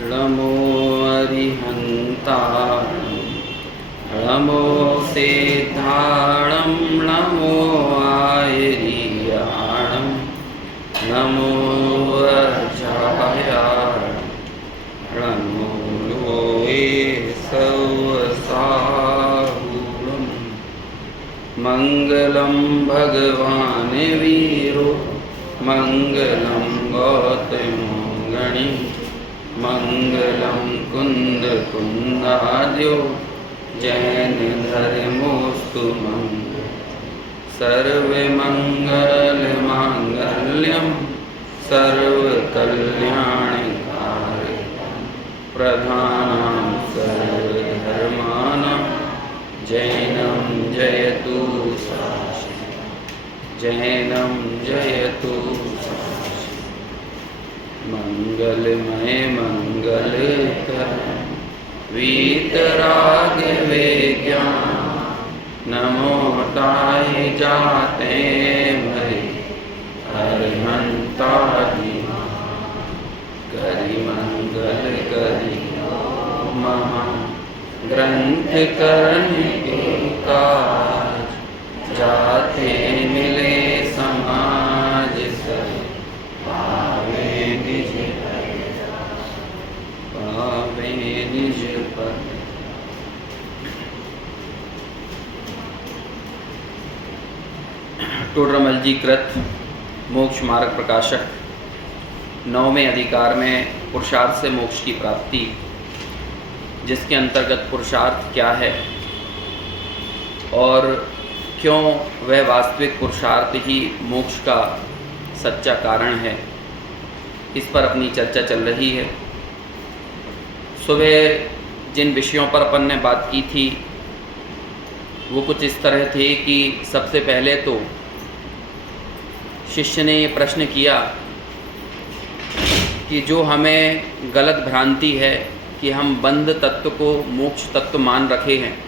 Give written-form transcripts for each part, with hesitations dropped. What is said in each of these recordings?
नमो अरिहन्ताणं नमो सिद्धाणं नमो आयर्याणं नमो वज्रायाणं नमो लोये सवसाहुणं मङ्गलं भगवान् वीरो मङ्गलं गौतमो गणी मङ्गलं कुन्दकुन्दाद्यो जैनधर्मोऽस्तु मङ्गलम् सर्वमङ्गलमाङ्गल्यं सर्वकल्याणकारिणं प्रधानं सर्वधर्माणां जैनं जयतु शाश्वतं जैनं जयतु मंगलमय मंगलकर वीतराग विज्ञान नमो ताहि जाते भय अरहंतादि करि मंगल करि महा ग्रंथ करण के काज जाते मिले समाज सब पावे निज पद। टोडरमल जी कृत मोक्ष मार्ग प्रकाशक 9वें अधिकार में पुरुषार्थ से मोक्ष की प्राप्ति, जिसके अंतर्गत पुरुषार्थ क्या है और क्यों वह वास्तविक पुरुषार्थ ही मोक्ष का सच्चा कारण है, इस पर अपनी चर्चा चल रही है। सुबह जिन विषयों पर अपन ने बात की थी वो कुछ इस तरह थे कि सबसे पहले तो शिष्य ने ये प्रश्न किया कि जो हमें गलत भ्रांति है कि हम बंध तत्व को मोक्ष तत्व मान रखे हैं,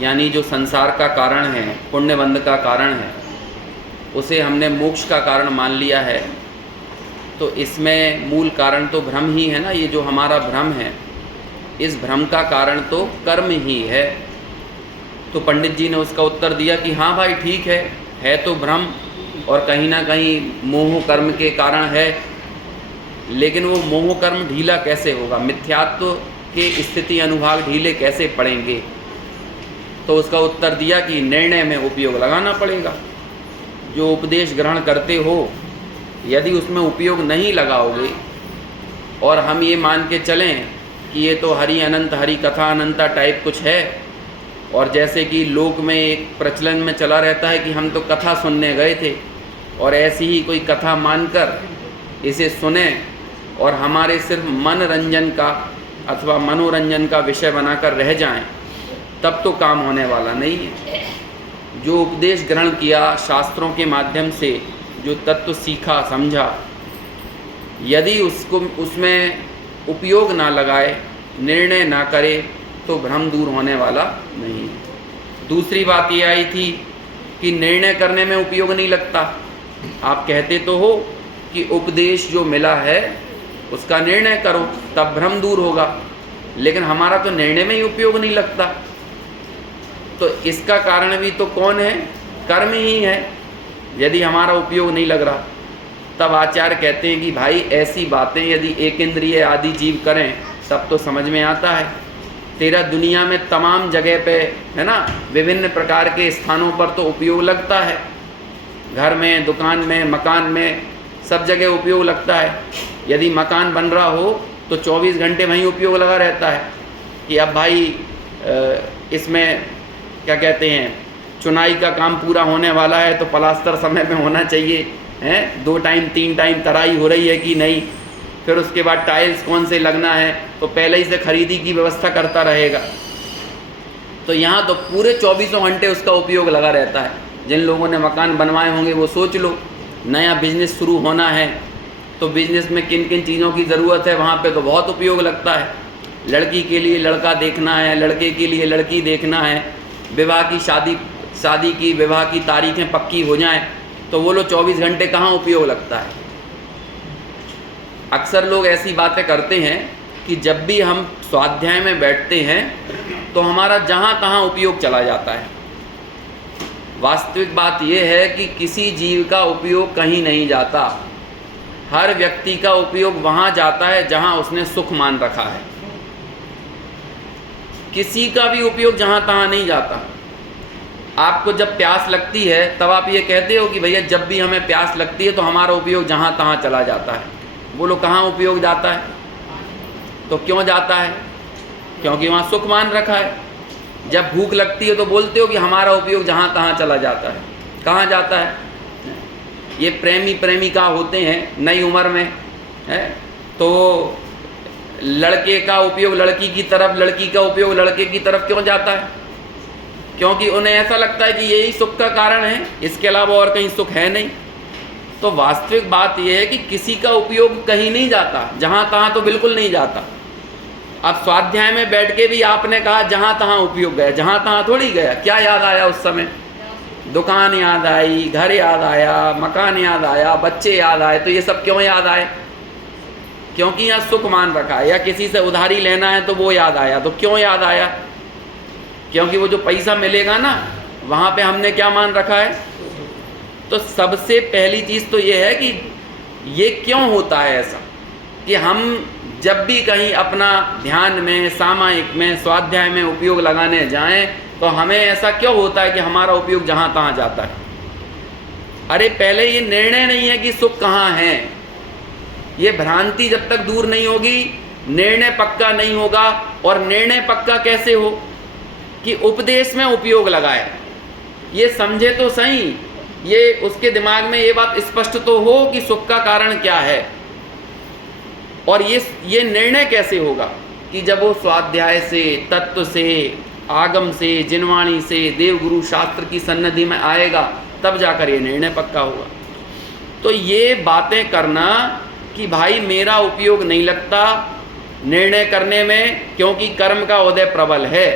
यानी जो संसार का कारण है, पुण्य बंध का कारण है, उसे हमने मोक्ष का कारण मान लिया है, तो इसमें मूल कारण तो भ्रम ही है ना। ये जो हमारा भ्रम है, इस भ्रम का कारण तो कर्म ही है। तो पंडित जी ने उसका उत्तर दिया कि हाँ भाई ठीक है तो भ्रम और कहीं ना कहीं मोह कर्म के कारण है, लेकिन वो मोह कर्म ढीला कैसे होगा, मिथ्यात्व के स्थिति अनुभाग ढीले कैसे पड़ेंगे। तो उसका उत्तर दिया कि निर्णय में उपयोग लगाना पड़ेगा। जो उपदेश ग्रहण करते हो, यदि उसमें उपयोग नहीं लगाओगे और हम ये मान के चलें कि ये तो हरि अनंत हरि कथा अनंता टाइप कुछ है, और जैसे कि लोक में एक प्रचलन में चला रहता है कि हम तो कथा सुनने गए थे और ऐसी ही कोई कथा मानकर इसे सुने और हमारे सिर्फ मनोरंजन का अथवा मनोरंजन का विषय बनाकर रह जाएं, तब तो काम होने वाला नहीं है। जो उपदेश ग्रहण किया, शास्त्रों के माध्यम से जो तत्व सीखा समझा, यदि उसमें उपयोग ना लगाए, निर्णय ना करे, तो भ्रम दूर होने वाला नहीं। दूसरी बात ये आई थी कि निर्णय करने में उपयोग नहीं लगता। आप कहते तो हो कि उपदेश जो मिला है उसका निर्णय करो, तब भ्रम दूर होगा, लेकिन हमारा तो निर्णय में ही उपयोग नहीं लगता। तो इसका कारण भी तो कौन है? कर्म ही है। यदि हमारा उपयोग नहीं लग रहा, तब आचार्य कहते हैं कि भाई ऐसी बातें यदि एक इंद्रिय आदि जीव करें तब तो समझ में आता है। तेरा दुनिया में तमाम जगह पे है ना, विभिन्न प्रकार के स्थानों पर तो उपयोग लगता है, घर में, दुकान में, मकान में, सब जगह उपयोग लगता है। यदि मकान बन रहा हो तो 24 घंटे वहीं उपयोग लगा रहता है कि अब भाई इसमें क्या कहते हैं, चुनाई का काम पूरा होने वाला है तो प्लास्टर समय में होना चाहिए, हैं 2 टाइम 3 टाइम तराई हो रही है कि नहीं, फिर उसके बाद टाइल्स कौन से लगना है, तो पहले ही से खरीदी की व्यवस्था करता रहेगा। तो यहाँ तो पूरे 24 घंटे उसका उपयोग लगा रहता है। जिन लोगों ने मकान बनवाए होंगे वो सोच लो, नया बिजनेस शुरू होना है तो बिजनेस में किन किन चीज़ों की ज़रूरत है, वहाँ पे तो बहुत उपयोग लगता है। लड़की के लिए लड़का देखना है, लड़के के लिए लड़की देखना है, विवाह की शादी की विवाह की तारीखें पक्की हो जाएं तो वो लोग 24 घंटे कहाँ उपयोग लगता है। अक्सर लोग ऐसी बातें करते हैं, कि जब भी हम स्वाध्याय में बैठते हैं तो हमारा जहाँ तहाँ उपयोग चला जाता है। वास्तविक बात यह है कि किसी जीव का उपयोग कहीं नहीं जाता। हर व्यक्ति का उपयोग वहाँ जाता है जहाँ उसने सुख मान रखा है। किसी का भी उपयोग जहाँ तहाँ नहीं जाता। आपको जब प्यास लगती है तब आप ये कहते हो कि भैया जब भी हमें प्यास लगती है तो हमारा उपयोग जहाँ तहाँ चला जाता है। बोलो कहाँ उपयोग जाता है? तो क्यों जाता है? क्योंकि वहाँ सुख मान रखा है। जब भूख लगती है तो बोलते हो कि हमारा उपयोग जहाँ तहाँ चला जाता है। कहाँ जाता है? ये प्रेमी प्रेमिका होते हैं नई उम्र में है, तो लड़के का उपयोग लड़की की तरफ, लड़की का उपयोग लड़के की तरफ क्यों जाता है? क्योंकि उन्हें ऐसा लगता है कि यही सुख का कारण है, इसके अलावा और कहीं सुख है नहीं। तो वास्तविक बात यह है कि किसी का उपयोग कहीं नहीं जाता, जहाँ तहाँ तो बिल्कुल नहीं जाता। अब स्वाध्याय में बैठ के भी आपने कहा जहाँ तहाँ उपयोग गया, जहाँ तहाँ थोड़ी गया। क्या याद आया उस समय? दुकान याद आई, घर याद आया, मकान याद आया, बच्चे याद आए। तो ये सब क्यों याद आए? क्योंकि यहाँ सुख मान रखा है। या किसी से उधारी लेना है तो वो याद आया। तो क्यों याद आया? क्योंकि वो जो पैसा मिलेगा ना, वहाँ पे हमने क्या मान रखा है? तो सबसे पहली चीज़ तो ये है कि ये क्यों होता है ऐसा कि हम जब भी कहीं अपना ध्यान में, सामायिक में, स्वाध्याय में उपयोग लगाने जाएं तो हमें ऐसा क्यों होता है कि हमारा उपयोग जहाँ तहाँ जाता है? अरे पहले ये निर्णय नहीं है कि सुख कहाँ है। ये भ्रांति जब तक दूर नहीं होगी निर्णय पक्का नहीं होगा। और निर्णय पक्का कैसे हो? कि उपदेश में उपयोग लगाए। ये समझे तो सही, ये उसके दिमाग में ये बात स्पष्ट तो हो कि सुख का कारण क्या है। और ये निर्णय कैसे होगा कि जब वो स्वाध्याय से, तत्व से, आगम से, जिनवाणी से, देवगुरु शास्त्र की सन्निधि में आएगा, तब जाकर ये निर्णय पक्का होगा। तो ये बातें करना कि भाई मेरा उपयोग नहीं लगता निर्णय करने में क्योंकि कर्म का उदय प्रबल है,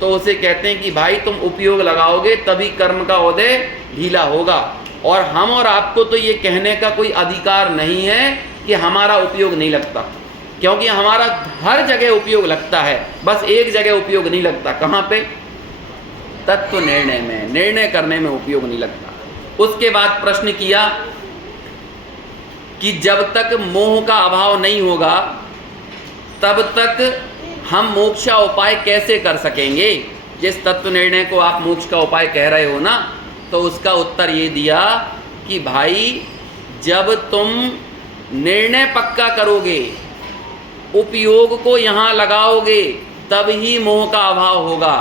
तो उसे कहते हैं कि भाई तुम उपयोग लगाओगे तभी कर्म का उदय ढीला होगा। और हम और आपको तो ये कहने का कोई अधिकार नहीं है कि हमारा उपयोग नहीं लगता, क्योंकि हमारा हर जगह उपयोग लगता है, बस एक जगह उपयोग नहीं लगता। कहाँ पे? तत्व निर्णय में, निर्णय करने में उपयोग नहीं लगता। उसके बाद प्रश्न किया कि जब तक मोह का अभाव नहीं होगा तब तक हम मोक्ष का उपाय कैसे कर सकेंगे? जिस तत्व निर्णय को आप मोक्ष का उपाय कह रहे हो ना, तो उसका उत्तर ये दिया कि भाई जब तुम निर्णय पक्का करोगे, उपयोग को यहाँ लगाओगे, तब ही मोह का अभाव होगा।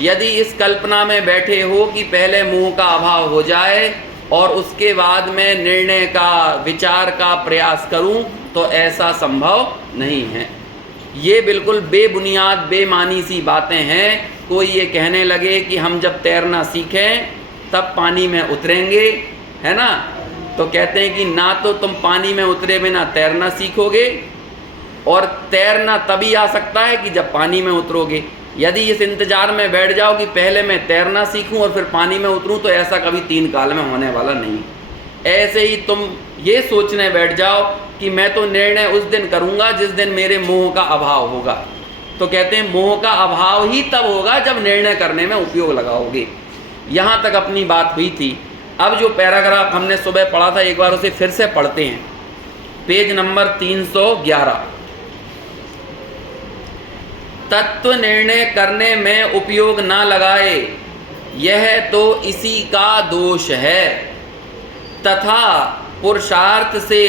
यदि इस कल्पना में बैठे हो कि पहले मोह का अभाव हो जाए और उसके बाद में निर्णय का, विचार का प्रयास करूं, तो ऐसा संभव नहीं है। ये बिल्कुल बेबुनियाद, बेमानी सी बातें हैं। कोई ये कहने लगे कि हम जब तैरना सीखें तब पानी में उतरेंगे, है ना? तो कहते हैं कि ना तो तुम पानी में उतरे बिना तैरना सीखोगे, और तैरना तभी आ सकता है कि जब पानी में उतरोगे। यदि इस इंतजार में बैठ जाओ कि पहले मैं तैरना सीखूं और फिर पानी में उतरूं, तो ऐसा कभी 3 काल में होने वाला नहीं। ऐसे ही तुम ये सोचने बैठ जाओ कि मैं तो निर्णय उस दिन करूंगा जिस दिन मेरे मोह का अभाव होगा, तो कहते हैं मोह का अभाव ही तब होगा जब निर्णय करने में उपयोग लगाओगे। यहाँ तक अपनी बात हुई थी। अब जो पैराग्राफ हमने सुबह पढ़ा था, एक बार उसे फिर से पढ़ते हैं। Page number 311। तत्व निर्णय करने में उपयोग ना लगाए, यह तो इसी का दोष है, तथा पुरुषार्थ से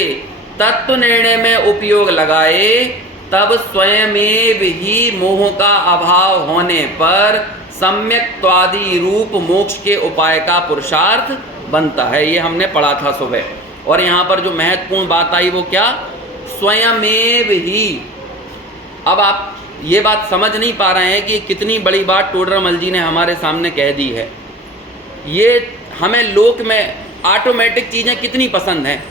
तत्व निर्णय में उपयोग लगाए तब स्वयमेव ही मोह का अभाव होने पर सम्यक्त्वादि रूप मोक्ष के उपाय का पुरुषार्थ बनता है। ये हमने पढ़ा था सुबह। और यहाँ पर जो महत्वपूर्ण बात आई वो क्या? स्वयमेव ही। अब आप ये बात समझ नहीं पा रहे हैं कि कितनी बड़ी बात टोडरमल जी ने हमारे सामने कह दी है। ये हमें लोक में ऑटोमेटिक चीज़ें कितनी पसंद हैं।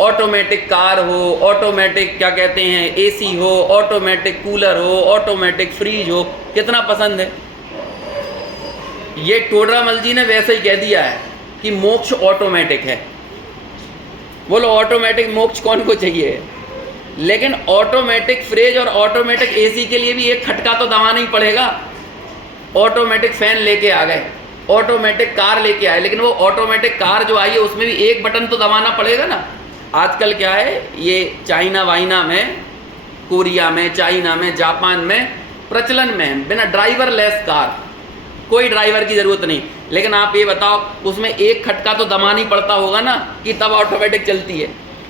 ऑटोमेटिक कार हो, ऑटोमेटिक क्या कहते हैं एसी हो, ऑटोमेटिक कूलर हो, ऑटोमेटिक फ्रीज हो, कितना पसंद है। ये टोडरमल जी ने वैसे ही कह दिया है कि मोक्ष ऑटोमेटिक है। बोलो ऑटोमेटिक मोक्ष कौन को चाहिए? लेकिन ऑटोमेटिक फ्रिज और ऑटोमेटिक एसी के लिए भी एक खटका तो दबाना ही पड़ेगा। ऑटोमेटिक फैन लेके आ गए, ऑटोमेटिक कार लेके आए, लेकिन वो ऑटोमेटिक कार जो आई है उसमें भी एक बटन तो दबाना पड़ेगा ना। आजकल क्या है, ये चाइना वाइना में, कोरिया में, चाइना में, जापान में प्रचलन में है बिना ड्राइवर लेस कार, कोई ड्राइवर की ज़रूरत नहीं। लेकिन आप ये बताओ, उसमें एक खटका तो दबाना ही पड़ता होगा ना कि तब ऑटोमेटिक चलती है।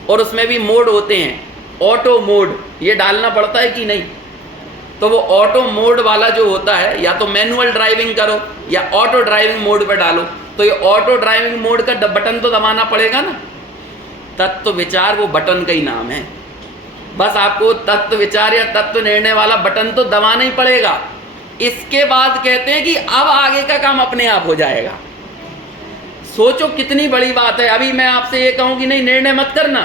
और उसमें भी मोड होते हैं, ऑटो मोड, ये डालना पड़ता है कि नहीं। तो वो ऑटो मोड वाला जो होता है, या तो मैनुअल ड्राइविंग करो या ऑटो ड्राइविंग मोड पे डालो, तो ये ऑटो ड्राइविंग मोड का बटन तो दबाना पड़ेगा ना। तत्व विचार वो बटन का ही नाम है, बस आपको तत्व विचार या तत्व निर्णय वाला बटन तो दबाना ही पड़ेगा। इसके बाद कहते हैं कि अब आगे का काम अपने आप हो जाएगा। सोचो कितनी बड़ी बात है। अभी मैं आपसे ये कहूं कि नहीं निर्णय मत करना,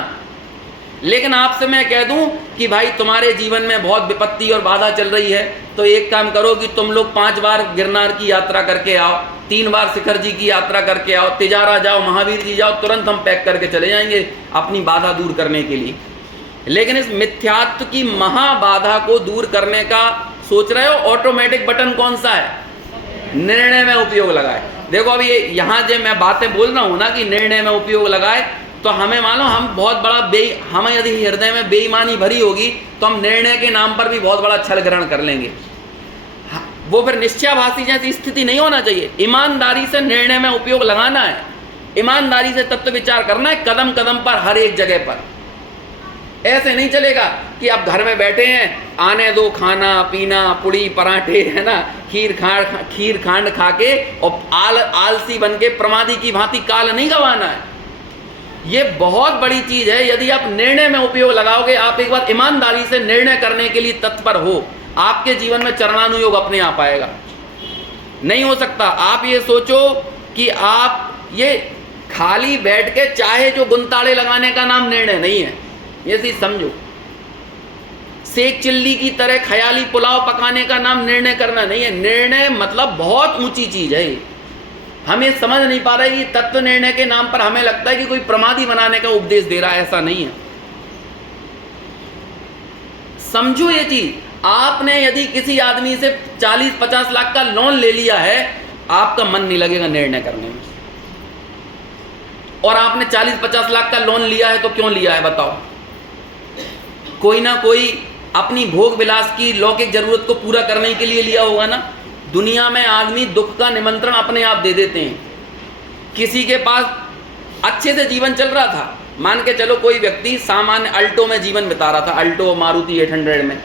लेकिन आपसे मैं कह दूं कि भाई तुम्हारे जीवन में बहुत विपत्ति और बाधा चल रही है, तो एक काम करो कि तुम लोग 5 बार गिरनार की यात्रा करके आओ, 3 बार शिखर जी की यात्रा करके आओ, तिजारा जाओ, महावीर जी जाओ, तुरंत हम पैक करके चले जाएंगे अपनी बाधा दूर करने के लिए। लेकिन इस मिथ्यात्व की महाबाधा को दूर करने का सोच रहे हो, ऑटोमेटिक बटन कौन सा है? निर्णय में उपयोग लगाए। देखो अभी यहाँ जो मैं बातें बोल रहा हूँ ना कि निर्णय में उपयोग लगाए, तो हमें मानो हम बहुत बड़ा हमें यदि हृदय में बेईमानी भरी होगी तो हम निर्णय के नाम पर भी बहुत बड़ा छल ग्रहण कर लेंगे। वो फिर निश्चयाभासी जैसी स्थिति नहीं होना चाहिए। ईमानदारी से निर्णय में उपयोग लगाना है, ईमानदारी से तत्व विचार करना है, कदम कदम पर, हर एक जगह पर। ऐसे नहीं चलेगा कि आप घर में बैठे हैं, आने दो खाना पीना, पुड़ी पराठे, है ना, खीर खांड खा के और आलसी बन के प्रमादी की भांति काल नहीं गंवाना है। ये बहुत बड़ी चीज है। यदि आप निर्णय में उपयोग लगाओगे, आप एक बार ईमानदारी से निर्णय करने के लिए तत्पर हो, आपके जीवन में चरणानुयोग अपने आप आएगा। नहीं हो सकता। आप ये सोचो कि आप ये खाली बैठ के चाहे जो गुंताड़े लगाने का नाम निर्णय नहीं है, ये चीज समझो। सेक चिल्ली की तरह ख्याली पुलाव पकाने का नाम निर्णय करना नहीं है। निर्णय मतलब बहुत ऊंची चीज है। हम ये समझ नहीं पा रहे कि तत्व निर्णय के नाम पर हमें लगता है कि कोई प्रमादी बनाने का उपदेश दे रहा है, ऐसा नहीं है। समझो ये चीज। आपने यदि किसी आदमी से 40-50 लाख का लोन ले लिया है, आपका मन नहीं लगेगा निर्णय करने में। और आपने 40-50 लाख का लोन लिया है तो क्यों लिया है बताओ? कोई ना कोई अपनी भोग विलास की लौकिक जरूरत को पूरा करने के लिए लिया होगा ना। दुनिया में आदमी दुख का निमंत्रण अपने आप दे देते हैं। किसी के पास अच्छे से जीवन चल रहा था, मान के चलो कोई व्यक्ति सामान्य अल्टो में जीवन बिता रहा था, अल्टो मारुति 800 में।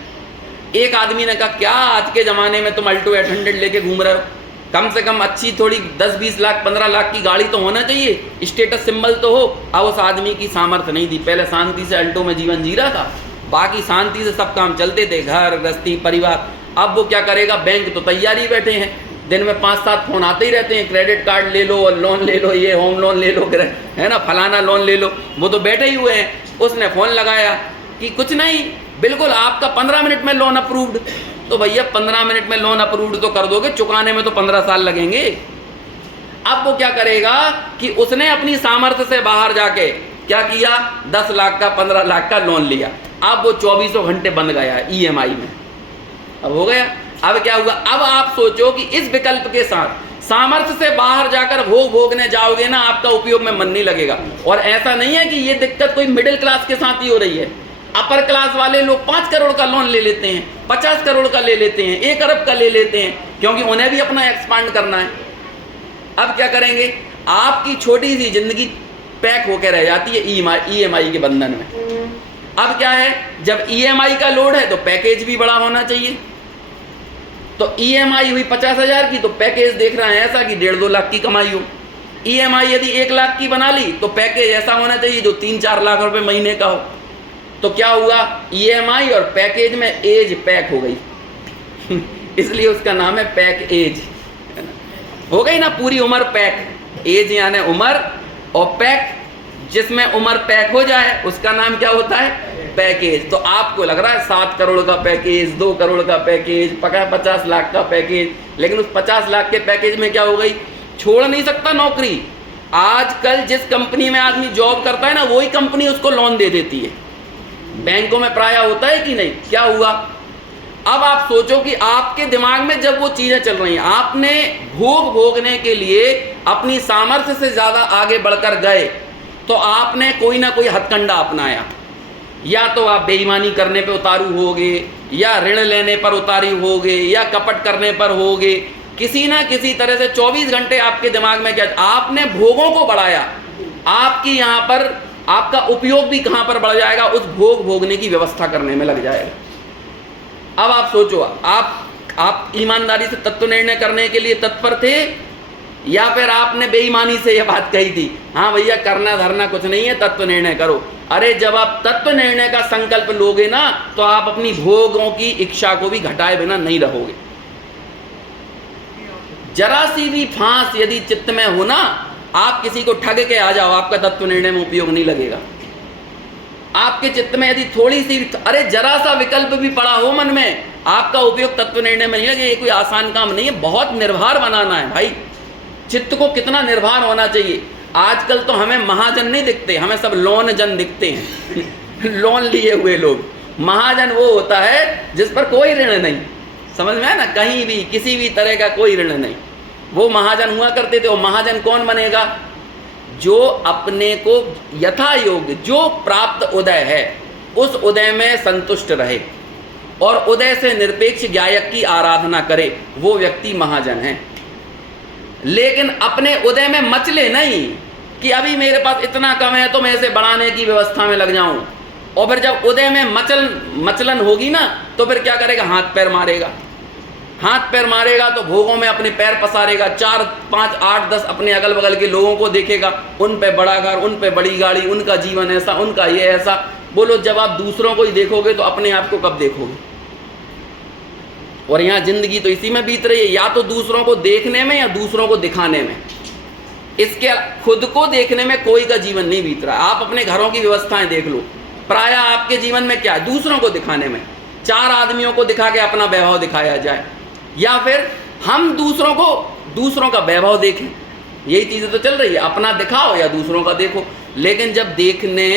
एक आदमी ने कहा क्या आज के ज़माने में तुम अल्टो 800 लेके घूम रहे हो? कम से कम अच्छी थोड़ी 10-20 लाख 15 लाख की गाड़ी तो होना चाहिए, स्टेटस सिंबल तो हो। अब उस आदमी की सामर्थ्य नहीं थी। पहले शांति से अल्टो में जीवन जी रहा था, बाकी शांति से सब काम चलते थे, घर गृहस्थी परिवार। अब वो क्या करेगा? बैंक तो तैयार ही बैठे हैं, दिन में 5-7 फोन आते ही रहते हैं, क्रेडिट कार्ड ले लो, लोन ले लो, ये होम लोन ले लो, है ना, फलाना लोन ले लो। वो तो बैठे ही हुए हैं। उसने फ़ोन लगाया कि कुछ नहीं, बिल्कुल आपका 15 मिनट में लोन अप्रूव्ड। तो भैया 15 मिनट में लोन अप्रूव्ड तो कर दोगे, चुकाने में तो 15 साल लगेंगे। अब वो क्या करेगा कि उसने अपनी सामर्थ्य से बाहर जाके क्या किया? 10 लाख का 15 लाख का लोन लिया। अब वो 24 घंटे बंद गया है EMI में। अब हो गया। अब क्या हुआ? अब आप सोचो कि इस विकल्प के साथ सामर्थ्य से बाहर जाकर भोग भोगने जाओगे ना, आपका उपयोग में मन नहीं लगेगा। और ऐसा नहीं है कि ये दिक्कत कोई मिडिल क्लास के साथ ही हो रही है। अपर क्लास वाले लोग 5 करोड़ का लोन ले लेते हैं, 50 करोड़ का ले लेते हैं, 1 अरब का ले लेते हैं, क्योंकि उन्हें भी अपना एक्सपांड करना है। अब क्या करेंगे? आपकी छोटी सी जिंदगी पैक होकर रह जाती है EMI के बंधन में। अब क्या है? जब EMI का लोड है तो पैकेज भी बड़ा होना चाहिए। तो EMI हुई 50,000 की, तो पैकेज देख रहे हैं ऐसा कि 1.5-2 लाख की कमाई हो। EMI यदि 1 लाख की बना ली तो पैकेज ऐसा होना चाहिए जो 3-4 लाख रुपए महीने का हो। तो क्या हुआ? EMI और पैकेज में एज पैक हो गई इसलिए उसका नाम है पैक एज। हो गई ना पूरी उम्र पैक। एज यानी उम्र, और पैक जिसमें उम्र पैक हो जाए उसका नाम क्या होता है? पैकेज। तो आपको लग रहा है 7 करोड़ का पैकेज, 2 करोड़ का पैकेज, 50 लाख का पैकेज, लेकिन उस 50 लाख के पैकेज में क्या हो गई? छोड़ नहीं सकता नौकरी। आजकल जिस कंपनी में आदमी जॉब करता है ना, वही कंपनी उसको लोन दे देती है। बैंकों में प्रायः होता है कि नहीं? क्या हुआ? अब आप सोचो कि आपके दिमाग में जब वो चीजें चल रही हैं, आपने भोग भोगने के लिए अपनी सामर्थ्य से ज्यादा आगे बढ़कर गए, तो आपने कोई ना कोई हथकंडा अपनाया। या तो आप बेईमानी करने पे उतारू होगे, या ऋण लेने पर उतारू होगे, या कपट करने पर होगे। किसी ना किसी तरह से 24 घंटे आपके दिमाग में क्या, आपने भोगों को बढ़ाया। आपकी यहाँ पर आपका उपयोग भी कहाँ पर बढ़ जाएगा? उस भोग भोगने की व्यवस्था करने में लग जाएगा। अब आप सोचो, आप ईमानदारी से तत्व निर्णय करने के लिए तत्पर थे, या फिर आपने बेईमानी से यह बात कही थी, हाँ भैया करना धरना कुछ नहीं है, तत्व निर्णय करो। अरे जब आप तत्व निर्णय का संकल्प लोगे ना, तो आप अपनी भोगों की इच्छा को भी घटाए बिना नहीं रहोगे। जरा सी भी फांस यदि चित्त में हो ना, आप किसी को ठग के आ जाओ, आपका तत्व निर्णय में उपयोग नहीं लगेगा। आपके चित्त में यदि थोड़ी सी, अरे जरा सा विकल्प भी पड़ा हो मन में, आपका उपयोग तत्व निर्णय में नहीं लगेगा। ये कोई आसान काम नहीं है, बहुत निर्भर बनाना है भाई। चित्त को कितना निर्भर होना चाहिए। आजकल तो हमें महाजन नहीं दिखते, हमें सब लोन जन दिखते हैं लोन लिए हुए लोग। महाजन वो होता है जिस पर कोई ऋण नहीं, समझ में है ना, कहीं भी किसी भी तरह का कोई ऋण नहीं, वो महाजन हुआ करते थे। वो महाजन कौन बनेगा? जो अपने को यथा योग्य, जो प्राप्त उदय है उस उदय में संतुष्ट रहे और उदय से निरपेक्ष गायक की आराधना करे, वो व्यक्ति महाजन है। लेकिन अपने उदय में मचले नहीं कि अभी मेरे पास इतना कम है तो मैं इसे बढ़ाने की व्यवस्था में लग जाऊं, और फिर जब उदय में मचलन होगी ना, तो फिर क्या करेगा? हाथ पैर मारेगा। हाथ पैर मारेगा तो भोगों में अपने पैर पसारेगा, 4, 5, 8, 10 अपने अगल बगल के लोगों को देखेगा, उन पे बड़ा घर, उन पे बड़ी गाड़ी, उनका जीवन ऐसा, उनका ये ऐसा। बोलो, जब आप दूसरों को ही देखोगे तो अपने आप को कब देखोगे? और यहाँ जिंदगी तो इसी में बीत रही है, या तो दूसरों को देखने में या दूसरों को दिखाने में। इसके खुद को देखने में कोई का जीवन नहीं बीत रहा। आप अपने घरों की व्यवस्थाएं देख लो, प्रायः आपके जीवन में क्या है? दूसरों को दिखाने में। 4 आदमियों को दिखा के अपना वैभव दिखाया जाए, या फिर हम दूसरों का वैभव देखें। यही चीजें तो चल रही है, अपना दिखाओ या दूसरों का देखो। लेकिन जब देखने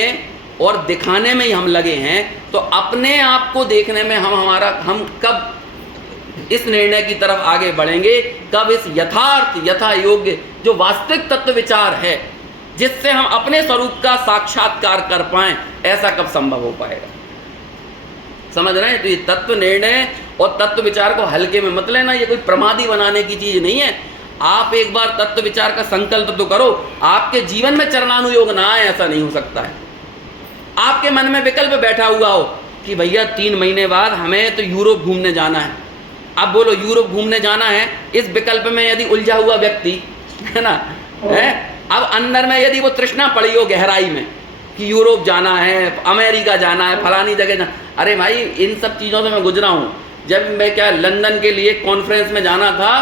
और दिखाने में ही हम लगे हैं, तो अपने आप को देखने में हम कब इस निर्णय की तरफ आगे बढ़ेंगे? कब इस यथार्थ, यथा योग्य, जो वास्तविक तत्व विचार है, जिससे हम अपने स्वरूप का साक्षात्कार कर पाएं, ऐसा कब संभव हो पाएगा? समझ रहे हैं? तो ये तत्व निर्णय और तत्व विचार को हल्के में मत लेना, ये कोई प्रमादी बनाने की चीज नहीं है। आप एक बार तत्व विचार का संकल्प तो करो, आपके जीवन में चरणानुयोग ना आए, ऐसा नहीं हो सकता है। आपके मन में विकल्प बैठा हुआ हो कि भैया 3 महीने बाद हमें तो यूरोप घूमने जाना है। अब बोलो, यूरोप घूमने जाना है, इस विकल्प में यदि उलझा हुआ व्यक्ति है ना, है, अब अंदर में यदि वो तृष्णा पड़ी हो गहराई में कि यूरोप जाना है, अमेरिका जाना है, फलानी जगह जाना, अरे भाई इन सब चीज़ों से मैं गुजरा हूँ। जब मैं क्या लंदन के लिए कॉन्फ्रेंस में जाना था,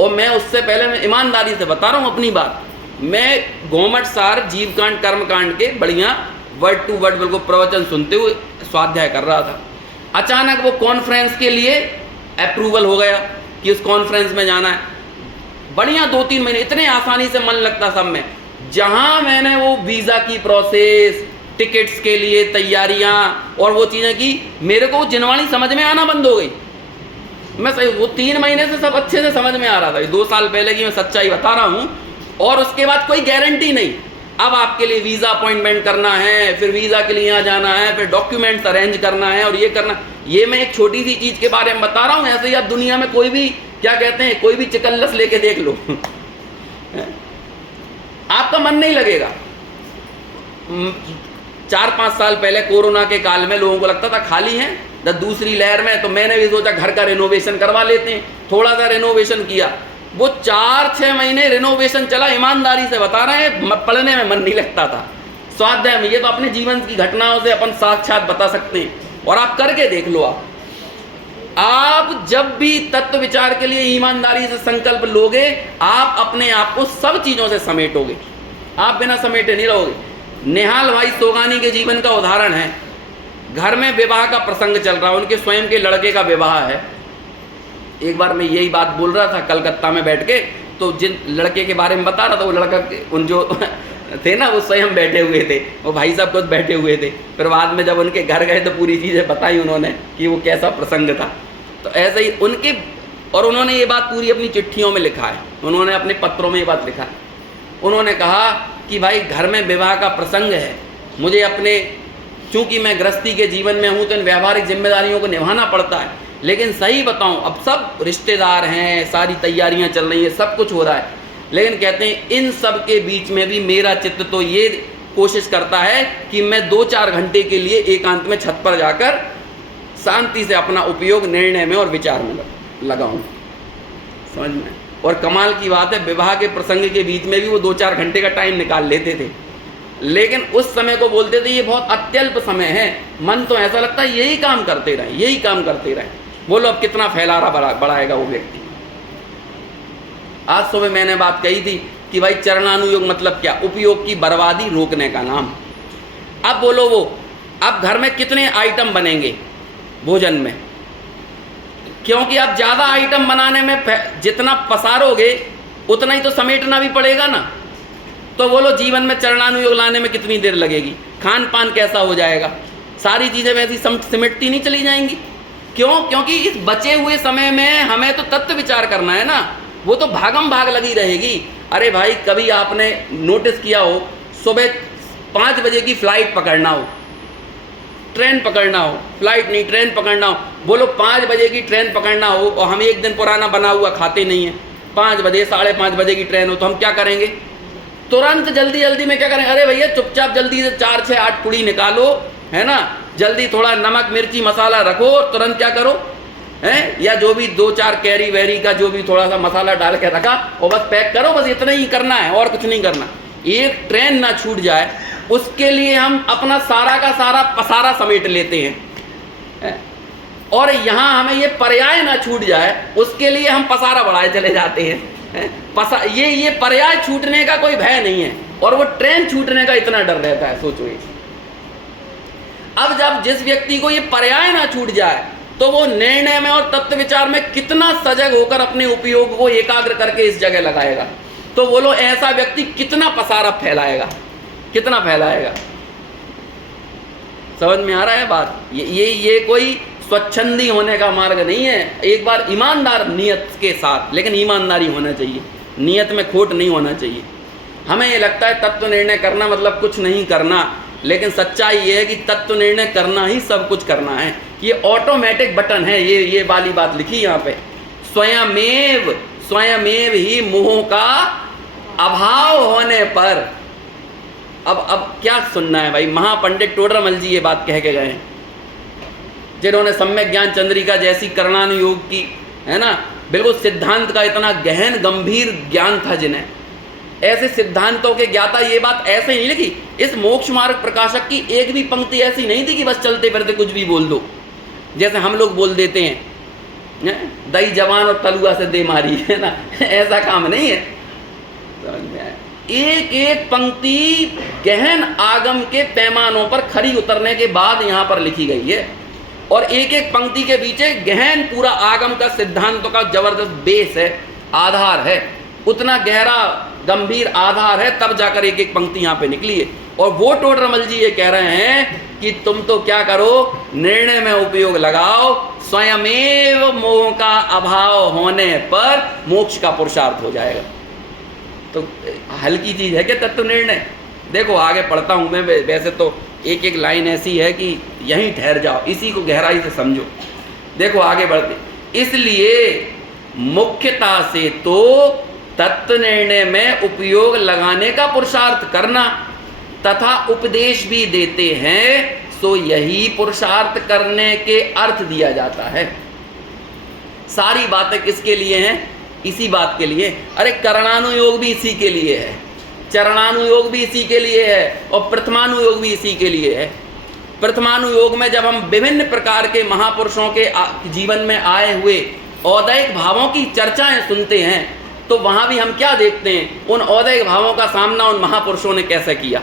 और मैं उससे पहले, मैं ईमानदारी से बता रहा हूँ अपनी बात, मैं घोमट सार जीवकांड कर्मकांड के बढ़िया वर्ड टू वर्ड बिल्कुल प्रवचन सुनते हुए स्वाध्याय कर रहा था। अचानक वो कॉन्फ्रेंस के लिए अप्रूवल हो गया कि उस कॉन्फ्रेंस में जाना है। बढ़िया 2-3 महीने इतने आसानी से मन लगता सब में। जहाँ मैंने वो वीज़ा की प्रोसेस, टिकट्स के लिए तैयारियाँ और वो चीज़ें की, मेरे को जिनवाणी समझ में आना बंद हो गई। मैं सही, वो 3 महीने से सब अच्छे से समझ में आ रहा था, 2 साल पहले की मैं सच्चाई बता रहा हूँ। और उसके बाद कोई गारंटी नहीं, अब आपके लिए वीज़ा अपॉइंटमेंट करना है, फिर वीज़ा के लिए यहाँ जाना है, फिर डॉक्यूमेंट्स अरेंज करना है, और ये करना। ये मैं एक छोटी सी चीज़ के बारे में बता रहा हूँ, ऐसे ही आप दुनिया में कोई भी, क्या कहते हैं, कोई भी चिकल्लस लेके देख लो आपका मन नहीं लगेगा। 4-5 साल पहले कोरोना के काल में लोगों को लगता था खाली है, दूसरी लहर में तो मैंने भी सोचा घर का रेनोवेशन करवा लेते हैं। थोड़ा सा रेनोवेशन किया, वो 4-6 महीने रेनोवेशन चला। ईमानदारी से बता रहे हैं, पढ़ने में मन नहीं लगता था, स्वाध्याय में। ये तो अपने जीवन की घटनाओं से अपन साक्षात बता सकते हैं, और आप करके देख लो। आप जब भी तत्व विचार के लिए ईमानदारी से संकल्प लोगे, आप अपने आप को सब चीज़ों से समेटोगे, आप बिना समेटे नहीं रहोगे। निहाल भाई सोगानी के जीवन का उदाहरण है। घर में विवाह का प्रसंग चल रहा है, उनके स्वयं के लड़के का विवाह है। एक बार मैं यही बात बोल रहा था कलकत्ता में बैठ के, तो जिन लड़के के बारे में बता रहा था, वो लड़का, उन जो थे ना, वो स्वयं बैठे हुए थे, वो भाई साहब खुद बैठे हुए थे। फिर बाद में जब उनके घर गए तो पूरी चीज़ें बताई उन्होंने कि वो कैसा प्रसंग था। तो ऐसे ही उनके, और उन्होंने ये बात पूरी अपनी चिट्ठियों में लिखा है, उन्होंने अपने पत्रों में ये बात लिखा है। उन्होंने कहा कि भाई घर में विवाह का प्रसंग है, मुझे अपने, चूँकि मैं गृहस्थी के जीवन में हूँ तो इन व्यावहारिक जिम्मेदारियों को निभाना पड़ता है। लेकिन सही बताऊँ, अब सब रिश्तेदार हैं, सारी तैयारियाँ चल रही हैं, सब कुछ हो रहा है, लेकिन कहते हैं इन सब के बीच में भी मेरा चित्त तो ये कोशिश करता है कि मैं 2-4 घंटे के लिए एकांत में छत पर जाकर शांति से अपना उपयोग निर्णय में और विचार में लगाऊं। समझ में? और कमाल की बात है, विवाह के प्रसंग के बीच में भी वो 2-4 घंटे का टाइम निकाल लेते थे, लेकिन उस समय को बोलते थे ये बहुत अत्यल्प समय है। मन तो ऐसा लगता है यही काम करते रहें, यही काम करते रहें। बोलो अब कितना फैलारा बढ़ाएगा वो व्यक्ति। आज सुबह मैंने बात कही थी कि भाई चरणानुयोग मतलब क्या? उपयोग की बर्बादी रोकने का नाम। अब बोलो वो, अब घर में कितने आइटम बनेंगे भोजन में? क्योंकि आप ज़्यादा आइटम बनाने में जितना पसारोगे उतना ही तो समेटना भी पड़ेगा ना। तो बोलो जीवन में चरणानुयोग लाने में कितनी देर लगेगी? खान पान कैसा हो जाएगा? सारी चीज़ें वैसी सिमटती नहीं चली जाएंगी। क्यों? क्योंकि इस बचे हुए समय में हमें तो तत्व विचार करना है ना, वो तो भागम भाग लगी रहेगी। अरे भाई, कभी आपने नोटिस किया हो, सुबह 5 बजे की फ्लाइट पकड़ना हो, ट्रेन पकड़ना हो, फ्लाइट नहीं ट्रेन पकड़ना हो, बोलो 5 बजे की ट्रेन पकड़ना हो और हम एक दिन पुराना बना हुआ खाते नहीं हैं, 5 बजे 5:30 बजे की ट्रेन हो तो हम क्या करेंगे? तुरंत जल्दी जल्दी में क्या करें? अरे भैया चुपचाप जल्दी से 4, 6, 8 पुड़ी निकालो, है ना, जल्दी थोड़ा नमक मिर्ची मसाला रखो और तुरंत क्या करो, हैं, या जो भी 2-4 कैरी वैरी का जो भी थोड़ा सा मसाला डाल के रखा और बस पैक करो, बस इतना ही करना है और कुछ नहीं करना। एक ट्रेन ना छूट जाए उसके लिए हम अपना सारा का सारा पसारा समेट लेते हैं, और यहाँ हमें ये पर्याय ना छूट जाए उसके लिए हम पसारा बढ़ाए चले जाते हैं। ये पर्याय छूटने का कोई भय नहीं है और वो ट्रेन छूटने का इतना डर रहता है। सोचो ये, अब जब जिस व्यक्ति को ये पर्याय ना छूट जाए तो वो निर्णय में और तत्व विचार में कितना सजग होकर अपने उपयोग को एकाग्र करके इस जगह लगाएगा। तो बोलो ऐसा व्यक्ति कितना पसारा फैलाएगा, कितना फैलाएगा। समझ में आ रहा है बात? ये कोई स्वच्छंदी होने का मार्ग नहीं है। एक बार ईमानदार नियत के साथ, लेकिन ईमानदारी होना चाहिए, नियत में खोट नहीं होना चाहिए। हमें ये लगता है तत्व निर्णय करना मतलब कुछ नहीं करना, लेकिन सच्चाई ये है कि तत्व निर्णय करना ही सब कुछ करना है। ये ऑटोमेटिक बटन है, ये वाली बात लिखी यहाँ पे, स्वयमेव ही मोह का अभाव होने पर। अब क्या सुनना है भाई? महापंडित टोडरमल जी ये बात कह के गए हैं, जिन्होंने सम्यक ज्ञान चंद्रिका जैसी करणानुयोग की, है ना, बिल्कुल सिद्धांत का इतना गहन गंभीर ज्ञान था जिन्हें। ऐसे सिद्धांतों के ज्ञाता ये बात ऐसे ही नहीं लिखी। इस मोक्ष मार्ग प्रकाशक की एक भी पंक्ति ऐसी नहीं थी कि बस चलते फिरते कुछ भी बोल दो, जैसे हम लोग बोल देते हैं, दही जवान और तलुआ से दे मारी, है ना, ऐसा काम नहीं है। समझ में आया? एक एक पंक्ति गहन आगम के पैमानों पर खरी उतरने के बाद यहाँ पर लिखी गई है, और एक एक पंक्ति के पीछे गहन पूरा आगम का सिद्धांतों का जबरदस्त बेस है, आधार है, उतना गहरा गंभीर आधार है, तब जाकर एक एक पंक्ति यहाँ पे निकली है। और वो टोडरमल जी ये कह रहे हैं कि तुम तो क्या करो, निर्णय में उपयोग लगाओ, स्वयमेव मोह का अभाव होने पर मोक्ष का पुरुषार्थ हो जाएगा। तो हल्की चीज है क्या तत्व निर्णय? देखो आगे पढ़ता हूँ मैं, वैसे तो एक एक लाइन ऐसी है कि यहीं ठहर जाओ, इसी को गहराई से समझो। देखो आगे बढ़ते, इसलिए मुख्यता से तो तत्व निर्णय में उपयोग लगाने का पुरुषार्थ करना तथा उपदेश भी देते हैं, सो यही पुरुषार्थ करने के अर्थ दिया जाता है। सारी बातें किसके लिए हैं? इसी बात के लिए। अरे करणानुयोग भी इसी के लिए है, चरणानुयोग भी इसी के लिए है, और प्रथमानुयोग भी इसी के लिए है। प्रथमानुयोग में जब हम विभिन्न प्रकार के महापुरुषों के जीवन में आए हुए औदैहिक भावों की चर्चाएं सुनते हैं, तो वहां भी हम क्या देखते हैं? उन औदैहिक भावों का सामना उन महापुरुषों ने कैसे किया?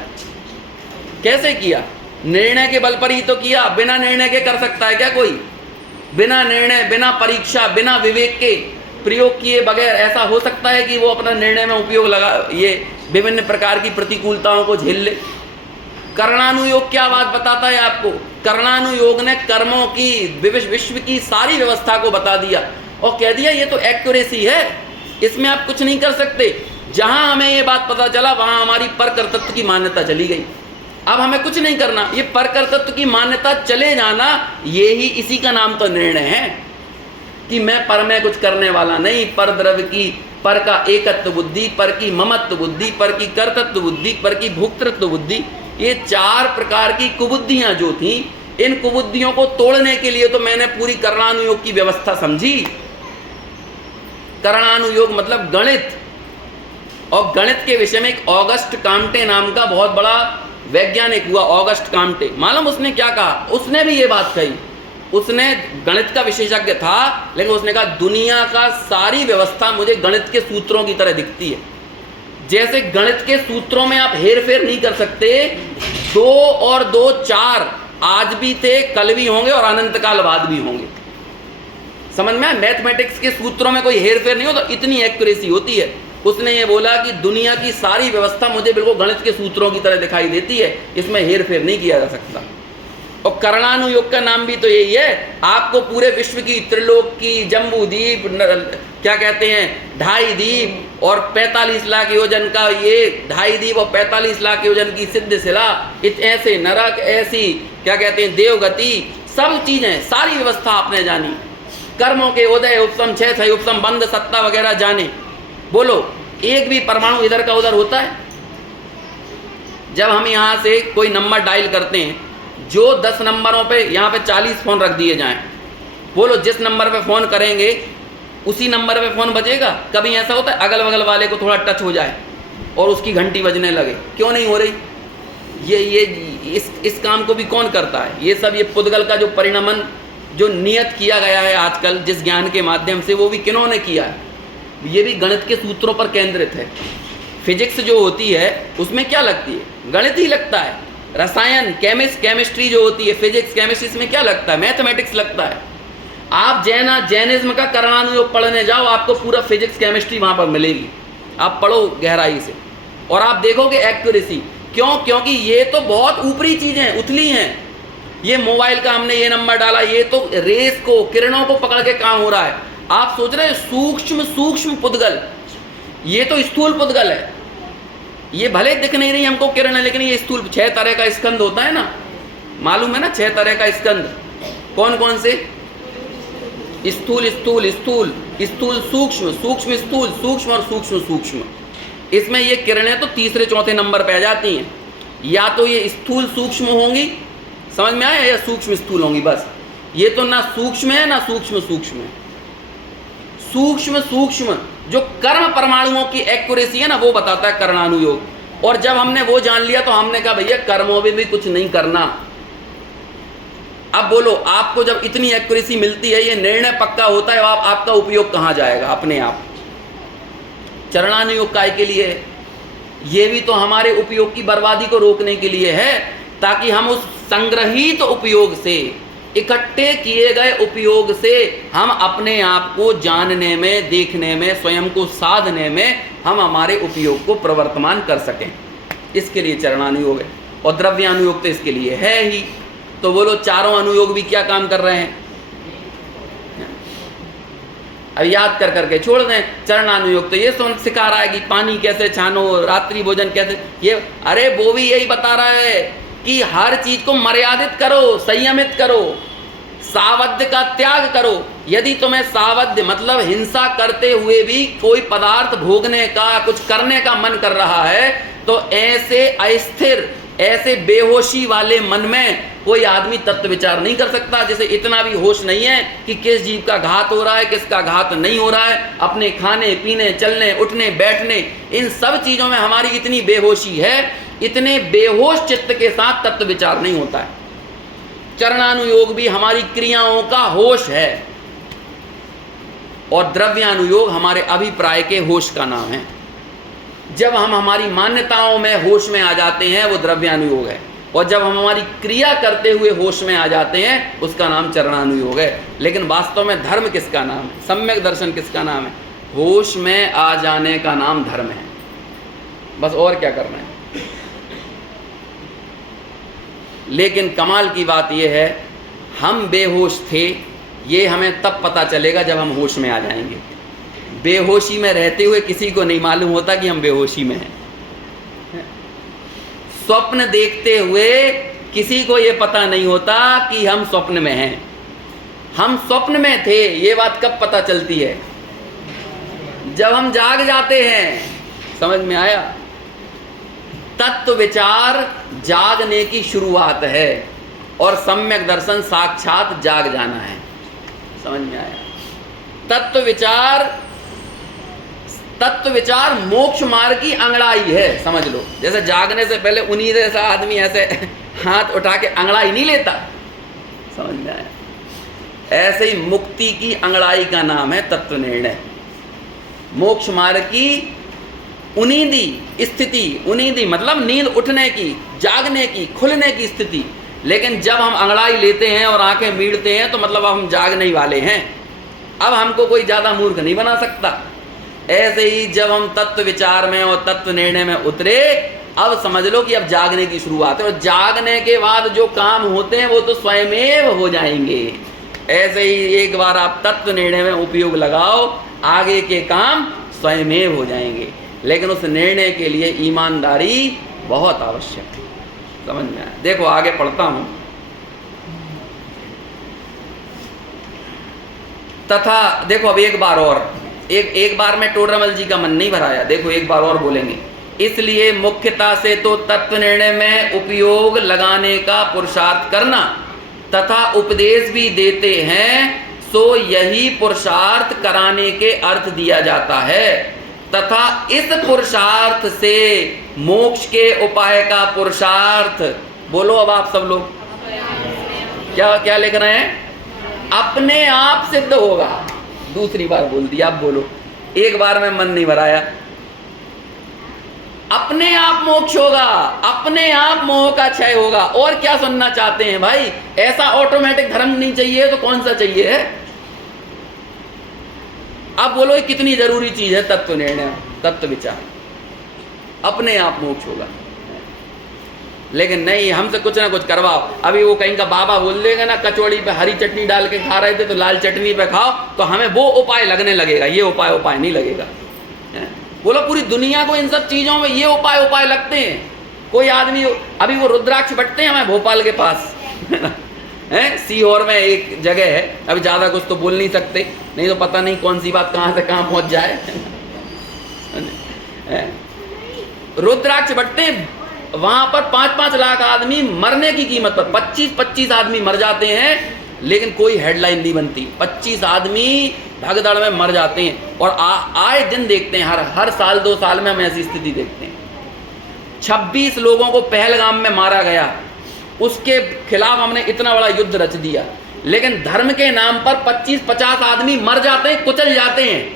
कैसे किया? निर्णय के बल पर ही तो किया। बिना निर्णय के कर सकता है क्या कोई? बिना निर्णय, बिना परीक्षा, बिना विवेक के प्रयोग किए बगैर ऐसा हो सकता है कि वो अपना निर्णय में उपयोग लगा ये विभिन्न प्रकार की प्रतिकूलताओं को झेल ले। कर्णानुयोग क्या बात बताता है आपको? कर्णानुयोग ने कर्मों की विश्व की सारी व्यवस्था को बता दिया और कह दिया ये तो एक्यूरेसी है, इसमें आप कुछ नहीं कर सकते। जहां हमें ये बात पता चला वहां हमारी परकर्तृत्व की मान्यता चली गई। अब हमें कुछ नहीं करना, ये परकर्तृत्व की मान्यता चले जाना, ये ही इसी का नाम तो निर्णय है कि मैं पर में कुछ करने वाला नहीं। पर द्रव्य की, पर का एकत्व बुद्धि, पर की ममत्व बुद्धि, पर की कर्तृत्व बुद्धि, पर की भोक्तृत्व बुद्धि, ये 4 प्रकार की कुबुद्धियां जो थी, इन कुबुद्धियों को तोड़ने के लिए तो मैंने पूरी कर्णानुयोग की व्यवस्था समझी। कर्णानुयोग मतलब गणित, और गणित के विषय में एक ऑगस्ट काम्टे नाम का बहुत बड़ा वैज्ञानिक हुआ, ऑगस्ट काम्टे। मालूम उसने क्या कहा? उसने भी ये बात कही, उसने गणित का विशेषज्ञ था, लेकिन उसने कहा दुनिया का सारी व्यवस्था मुझे गणित के सूत्रों की तरह दिखती है। जैसे गणित के सूत्रों में आप हेर फेर नहीं कर सकते, 2 और 2 4 आज भी थे, कल भी होंगे और अनंत काल बाद भी होंगे। समझ में? मैथमेटिक्स के सूत्रों में कोई हेर फेर नहीं हो, तो इतनी एक्यूरेसी होती है। उसने ये बोला कि दुनिया की सारी व्यवस्था मुझे बिल्कुल गणित के सूत्रों की तरह दिखाई देती है, इसमें हेर फेर नहीं किया जा सकता। और कर्णानुयोग का नाम भी तो यही है। आपको पूरे विश्व की त्रिलोक की, जम्बूद्वीप, क्या कहते हैं, 2.5 द्वीप और 45 लाख योजन का ये 2.5 द्वीप और 45 लाख योजन की सिद्ध शिला, ऐसे नरक, ऐसी क्या कहते हैं देवगति, सब चीजें, सारी व्यवस्था आपने जानी। कर्मों के उदय, उपसम, क्षय, उपसम, बंध, सत्ता वगैरह जाने। बोलो, एक भी परमाणु इधर का उधर होता है? जब हम यहाँ से कोई नंबर डायल करते हैं, जो 10 नंबरों पे यहाँ पे 40 फ़ोन रख दिए जाएं, बोलो जिस नंबर पे फ़ोन करेंगे उसी नंबर पे फ़ोन बजेगा? कभी ऐसा होता है अगल बगल वाले को थोड़ा टच हो जाए और उसकी घंटी बजने लगे? क्यों नहीं हो रही? इस काम को भी कौन करता है? ये सब ये पुद्गल का जो परिणमन जो नियत किया गया है आजकल जिस ज्ञान के माध्यम से, वो भी किन्होंने किया है? ये भी गणित के सूत्रों पर केंद्रित है। फिजिक्स जो होती है उसमें क्या लगती है? गणित ही लगता है। रसायन, केमिस्ट्री जो होती है, फिजिक्स, केमिस्ट्री, इसमें क्या लगता है? मैथमेटिक्स लगता है। आप जैनिज्म का कर्णानुयोग पढ़ने जाओ, आपको पूरा फिजिक्स केमिस्ट्री वहाँ पर मिलेगी। आप पढ़ो गहराई से और आप देखोगे एक्यूरेसी। क्यों? क्योंकि ये तो बहुत ऊपरी चीज़ें, उथली हैं। ये मोबाइल का हमने ये नंबर डाला, ये तो रेस को, किरणों को पकड़ के काम हो रहा है। आप सोच रहे हैं सूक्ष्म सूक्ष्म पुद्गल, ये तो स्थूल पुद्गल है। ये भले दिख नहीं रही हमको किरण है, लेकिन ये स्थूल 6 तरह का स्कंद होता है ना, मालूम है ना? 6 तरह का स्कंद कौन कौन से? स्थूल स्थूल स्थूल स्थूल सूक्ष्म, सूक्ष्म स्थूल, सूक्ष्म और सूक्ष्म सूक्ष्म। इसमें ये किरणें तो 3रे 4थे नंबर पे आ जाती हैं। या तो ये स्थूल सूक्ष्म होंगी, समझ में आया, या सूक्ष्म स्थूल होंगी। बस ये तो ना सूक्ष्म है ना सूक्ष्म सूक्ष्म है। सूक्ष्म सूक्ष्म जो कर्म परमाणुओं की एक्यूरेसी है ना, वो बताता है कर्णानुयोग। और जब हमने वो जान लिया तो हमने कहा भैया कर्मों में भी कुछ नहीं करना। अब बोलो, आपको जब इतनी एक्यूरेसी मिलती है, ये निर्णय पक्का होता है, आपका उपयोग कहाँ जाएगा? अपने आप। चरणानुयोग काय के लिए? ये भी तो हमारे उपयोग की बर्बादी को रोकने के लिए है, ताकि हम उस संग्रहित उपयोग से, इकट्ठे किए गए उपयोग से हम अपने आप को जानने में, देखने में, स्वयं को साधने में हम हमारे उपयोग को प्रवर्तमान कर सकें। इसके लिए चरणानुयोग है। और द्रव्यानुयोग तो इसके लिए है ही। तो बोलो, चारों अनुयोग भी क्या काम कर रहे हैं? अब याद कर करके छोड़ दें। चरणानुयोग तो ये सिखा रहा है कि पानी कैसे छानो, रात्रि भोजन कैसे, ये अरे वो भी यही बता रहा है कि हर चीज को मर्यादित करो, संयमित करो, सावध्य का त्याग करो। यदि तुम्हें सावध्य मतलब हिंसा करते हुए भी कोई पदार्थ भोगने का, कुछ करने का मन कर रहा है, तो ऐसे अस्थिर, ऐसे बेहोशी वाले मन में कोई आदमी तत्व विचार नहीं कर सकता। जैसे इतना भी होश नहीं है कि किस जीव का घात हो रहा है, किसका घात नहीं हो रहा है। अपने खाने पीने, चलने उठने बैठने, इन सब चीज़ों में हमारी इतनी बेहोशी है, इतने बेहोश चित्त के साथ तत्व विचार नहीं होता है। चरणानुयोग भी हमारी क्रियाओं का होश है, और द्रव्यानुयोग हमारे अभिप्राय के होश का नाम है। जब हम हमारी मान्यताओं में होश में आ जाते हैं, वो द्रव्यानुयोग है। और जब हम हमारी क्रिया करते हुए होश में आ जाते हैं उसका नाम चरणानुयोग है। लेकिन वास्तव में धर्म किसका नाम है, सम्यक दर्शन किसका नाम है? होश में आ जाने का नाम धर्म है, बस। और क्या करना है? लेकिन कमाल की बात यह है, हम बेहोश थे, ये हमें तब पता चलेगा जब हम होश में आ जाएंगे। बेहोशी में रहते हुए किसी को नहीं मालूम होता कि हम बेहोशी में हैं। स्वप्न देखते हुए किसी को ये पता नहीं होता कि हम स्वप्न में हैं। हम स्वप्न में थे, ये बात कब पता चलती है? जब हम जाग जाते हैं। समझ में आया? तत्व विचार जागने की शुरुआत है और सम्यक दर्शन साक्षात जाग जाना है। समझ में आया? तत्व विचार मोक्ष मार्ग की अंगड़ाई है, समझ लो। जैसे जागने से पहले उन्हीं जैसा आदमी ऐसे हाथ उठा के अंगड़ाई नहीं लेता। समझ में आया? ऐसे ही मुक्ति की अंगड़ाई का नाम है तत्व निर्णय। मोक्ष मार्ग की उनीदी स्थिति, उनीदी मतलब नींद उठने की, जागने की, खुलने की स्थिति। लेकिन जब हम अंगड़ाई लेते हैं और आंखें मीड़ते हैं तो मतलब हम जागने ही वाले हैं। अब हमको कोई ज़्यादा मूर्ख नहीं बना सकता। ऐसे ही जब हम तत्व विचार में और तत्व निर्णय में उतरे, अब समझ लो कि अब जागने की शुरुआत है। और जागने के बाद जो काम होते हैं वो तो स्वयमेव हो जाएंगे। ऐसे ही एक बार आप तत्व निर्णय में उपयोग लगाओ, आगे के काम स्वयमेव हो जाएंगे। लेकिन उस निर्णय के लिए ईमानदारी बहुत आवश्यक है। समझ में आया? देखो आगे पढ़ता हूं। तथा देखो अब एक बार और, एक बार में टोडरमल जी का मन नहीं भराया। देखो एक बार और बोलेंगे। इसलिए मुख्यता से तो तत्व निर्णय में उपयोग लगाने का पुरुषार्थ करना तथा उपदेश भी देते हैं, सो यही पुरुषार्थ कराने के अर्थ दिया जाता है। तथा इस पुरुषार्थ से मोक्ष के उपाय का पुरुषार्थ, बोलो अब आप सब लोग क्या क्या लिख रहे हैं? अपने आप सिद्ध होगा। दूसरी बार बोल दिया, आप बोलो। एक बार में मन नहीं भराया। अपने आप मोक्ष होगा, अपने आप मोह का क्षय होगा। और क्या सुनना चाहते हैं भाई? ऐसा ऑटोमेटिक धर्म नहीं चाहिए तो कौन सा चाहिए है? अब बोलो ये कितनी जरूरी चीज है तत्व निर्णय, तत्व विचार। अपने आप मोक्ष होगा। लेकिन नहीं, हमसे कुछ ना कुछ करवाओ। अभी वो कहीं का बाबा बोल देगा ना, कचौड़ी पे हरी चटनी डाल के खा रहे थे तो लाल चटनी पे खाओ, तो हमें वो उपाय लगने लगेगा। ये उपाय नहीं लगेगा। बोलो पूरी दुनिया को इन सब चीजों में ये उपाय लगते हैं। कोई आदमी अभी वो रुद्राक्ष बटते हैं हमें भोपाल के पास है, सीहोर में एक जगह है। अभी ज्यादा कुछ तो बोल नहीं सकते, नहीं तो पता नहीं कौन सी बात कहां से कहां पहुंच जाए। रुद्राक्ष बटते, वहां पर 5-5 लाख आदमी मरने की कीमत पर 25-25 आदमी मर जाते हैं, लेकिन कोई हेडलाइन नहीं बनती। 25 आदमी भगदड़ में मर जाते हैं। और आए दिन देखते हैं, हर साल 2 साल में हम ऐसी स्थिति देखते हैं। 26 लोगों को पहलगाम में मारा गया, उसके खिलाफ हमने इतना बड़ा युद्ध रच दिया। लेकिन धर्म के नाम पर 25-50 आदमी मर जाते हैं, कुचल जाते हैं।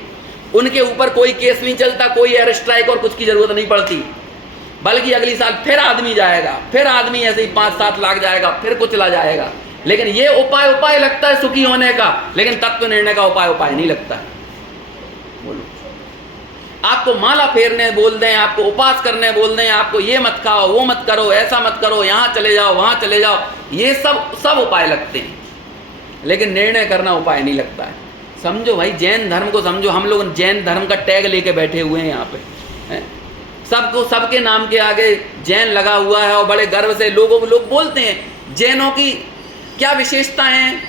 उनके ऊपर कोई केस नहीं चलता, कोई एयर स्ट्राइक और कुछ की जरूरत नहीं पड़ती। बल्कि अगली साल फिर आदमी जाएगा, फिर आदमी ऐसे ही 5-7 लाख जाएगा, फिर कुचला जाएगा। लेकिन ये उपाय लगता है सुखी होने का, लेकिन तत्व निर्णय का उपाय नहीं लगता। बोलो, आपको माला फेरने बोल दें, आपको उपास करने बोल दें, आपको ये मत खाओ, वो मत करो, ऐसा मत करो, यहाँ चले जाओ, वहाँ चले जाओ, ये सब उपाय लगते हैं। लेकिन निर्णय करना उपाय नहीं लगता है। समझो भाई, जैन धर्म को समझो। हम लोग जैन धर्म का टैग लेके बैठे हुए हैं यहाँ पे, सबको सबके नाम के आगे जैन लगा हुआ है और बड़े गर्व से लोग बोलते हैं जैनों की क्या विशेषता है,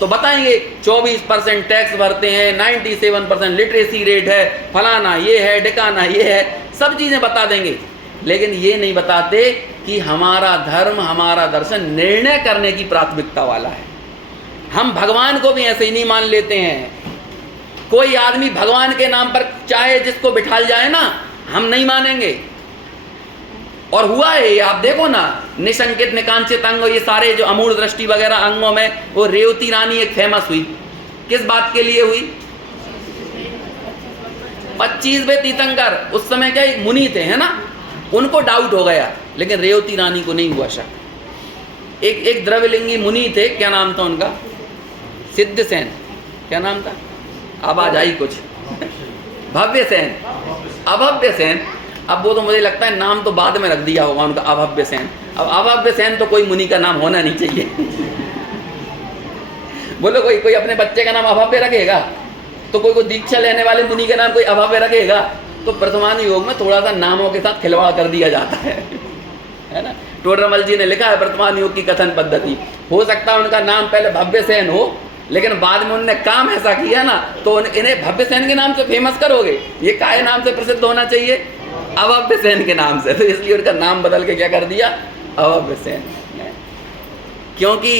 तो बताएंगे 24% टैक्स भरते हैं, 97% लिटरेसी रेट है, फलाना ये है, ढिकाना ये है, सब चीज़ें बता देंगे। लेकिन ये नहीं बताते कि हमारा धर्म, हमारा दर्शन निर्णय करने की प्राथमिकता वाला है। हम भगवान को भी ऐसे ही नहीं मान लेते हैं। कोई आदमी भगवान के नाम पर चाहे जिसको बिठाल जाए ना, हम नहीं मानेंगे। और हुआ है, आप देखो ना, निशंकित, निकांचित अंग, ये सारे जो अमूढ़ दृष्टि वगैरह अंगों में, वो रेवती रानी एक फेमस हुई। किस बात के लिए हुई? 25वें तीर्थंकर, उस समय क्या एक मुनि थे, है ना, उनको डाउट हो गया, लेकिन रेवती रानी को नहीं हुआ शक। एक द्रव्यलिंगी मुनि थे, क्या नाम था उनका? सिद्धसेन, क्या नाम था? आवाज आई कुछ? भव्यसेन, अभव्यसेन। अब वो तो मुझे लगता है नाम तो बाद में रख दिया होगा उनका, अभव्यसेन। अब अभव्यसेन तो कोई मुनि का नाम होना नहीं चाहिए। बोलो कोई अपने बच्चे का नाम अभव्य रखेगा? तो कोई दीक्षा लेने वाले मुनि का नाम कोई अभव्य रखेगा? तो वर्तमान योग में थोड़ा सा नामों के साथ खिलवाड़ कर दिया जाता है ना। टोडरमल जी ने लिखा है वर्तमान योग की कथन पद्धति। हो सकता है उनका नाम पहले भव्यसेन हो, लेकिन बाद में उन्होंने काम ऐसा किया ना, तो इन्हें भव्यसेन के नाम से फेमस करोगे। ये काय नाम से प्रसिद्ध होना चाहिए? अभव्यसेन के नाम से। तो इसलिए उनका नाम बदल के क्या कर दिया? अभव्यसेन। क्योंकि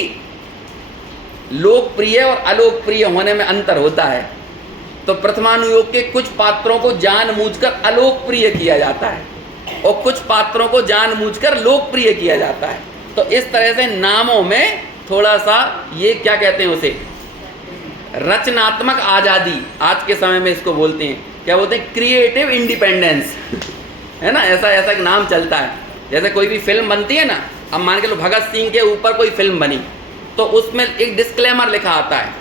लोकप्रिय और अलोकप्रिय होने में अंतर होता है। तो प्रथमानुयोग के कुछ पात्रों को जानबूझकर अलोकप्रिय किया जाता है और कुछ पात्रों को जानबूझकर लोकप्रिय किया जाता है। तो इस तरह से नामों में थोड़ा सा ये क्या कहते हैं उसे, रचनात्मक आज़ादी आज के समय में इसको बोलते हैं। क्या बोलते हैं? क्रिएटिव इंडिपेंडेंस, है ना। ऐसा एक नाम चलता है। जैसे कोई भी फिल्म बनती है ना, अब मान के लो भगत सिंह के ऊपर कोई फिल्म बनी, तो उसमें एक डिस्क्लेमर लिखा आता है,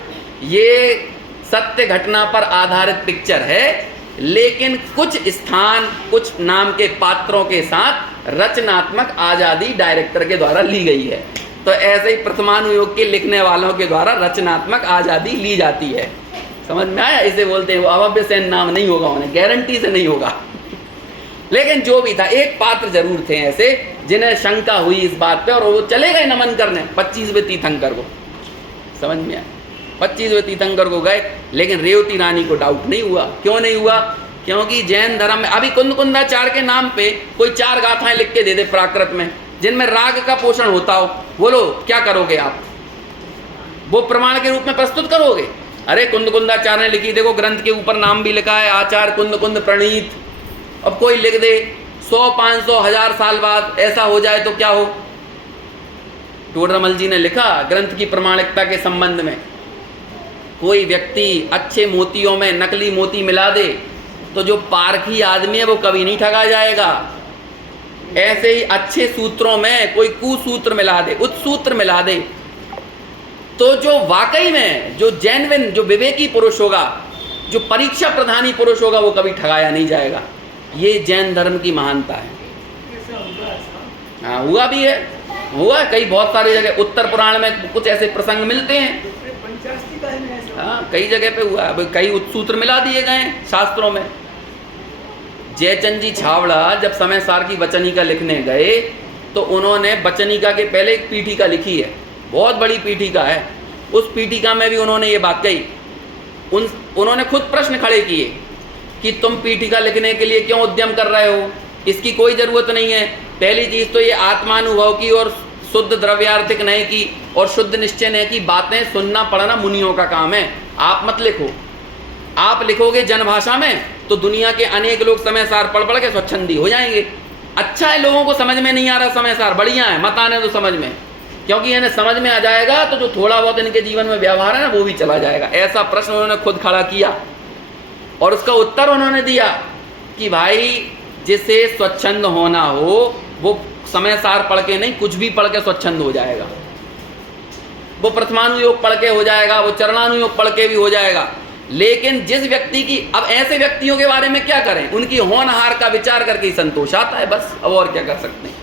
ये सत्य घटना पर आधारित पिक्चर है, लेकिन कुछ स्थान, कुछ नाम के पात्रों के साथ रचनात्मक आज़ादी डायरेक्टर के द्वारा ली गई है। तो ऐसे ही प्रथमानुयोग के लिखने वालों के द्वारा रचनात्मक आज़ादी ली जाती है। समझ में आया? इसे बोलते हैं। वो अभव्यसेन नाम नहीं होगा, उन्हें गारंटी से नहीं होगा। लेकिन जो भी था, एक पात्र जरूर थे ऐसे जिन्हें शंका हुई इस बात पे, और वो चले गए नमन करने 25वें तीर्थंकर को। समझ में आया? 25वें तीर्थंकर को गए, लेकिन रेवती रानी को डाउट नहीं हुआ। क्यों नहीं हुआ? क्योंकि जैन धर्म में अभी कुंदकुंदाचार्य के नाम पे कोई 4 गाथाएं लिख के दे दे प्राकृत में, जिनमें राग का पोषण होता हो, बोलो क्या करोगे आप? वो प्रमाण के रूप में प्रस्तुत करोगे? अरे कुंदकुंदाचार्य ने लिखी, देखो ग्रंथ के ऊपर नाम भी लिखा है, आचार्य कुंद प्रणीत। अब कोई लिख दे 100, 500, 1000 साल बाद ऐसा हो जाए तो क्या हो? टोडरमल जी ने लिखा ग्रंथ की प्रमाणिकता के संबंध में, कोई व्यक्ति अच्छे मोतियों में नकली मोती मिला दे तो जो पारखी आदमी है वो कभी नहीं ठगा जाएगा। ऐसे ही अच्छे सूत्रों में कोई कुसूत्र मिला दे, उत्सूत्र मिला दे, तो जो वाकई में जो जेन्युइन, जो विवेकी पुरुष होगा, जो परीक्षा प्रधानी पुरुष होगा, वो कभी ठगाया नहीं जाएगा। ये जैन धर्म की महानता है। हाँ, हुआ भी है, हुआ कई बहुत सारी जगह। उत्तर पुराण में कुछ ऐसे प्रसंग मिलते हैं। हाँ, कई जगह पे हुआ। अब कई उत्सूत्र मिला दिए गए हैं शास्त्रों में। जयचंद जी छावड़ा जब समय सार की वचनिका लिखने गए, तो उन्होंने वचनिका के पहले एक पीठिका लिखी है, बहुत बड़ी पीठिका है। उस पीठिका में भी उन्होंने ये बात कही। उन्होंने खुद प्रश्न खड़े किए कि तुम पीठिका लिखने के लिए क्यों उद्यम कर रहे हो? इसकी कोई ज़रूरत नहीं है। पहली चीज़ तो ये आत्मानुभव की और शुद्ध द्रव्यार्थिक नहीं की और शुद्ध निश्चय नहीं की बातें सुनना पढ़ना मुनियों का काम है। आप मत लिखो। आप लिखोगे जनभाषा में तो दुनिया के अनेक लोग समय सार पढ़ पढ़ के स्वच्छंदी हो जाएंगे। अच्छा है, लोगों को समझ में नहीं आ रहा समय सार, बढ़िया है, मत आने तो समझ में, क्योंकि इन्हें समझ में आ जाएगा तो जो थोड़ा बहुत इनके जीवन में व्यवहार है ना, वो भी चला जाएगा। ऐसा प्रश्न उन्होंने खुद खड़ा किया और उसका उत्तर उन्होंने दिया कि भाई जिसे स्वच्छंद होना हो वो समय सार पढ़ के नहीं, कुछ भी पढ़ के स्वच्छंद हो जाएगा। वो प्रथमानुयोग पढ़ के हो जाएगा, वो चरणानुयोग पढ़ के भी हो जाएगा। लेकिन जिस व्यक्ति की, अब ऐसे व्यक्तियों के बारे में क्या करें? उनकी होनहार का विचार करके ही संतोष आता है, बस। अब और क्या कर सकते हैं?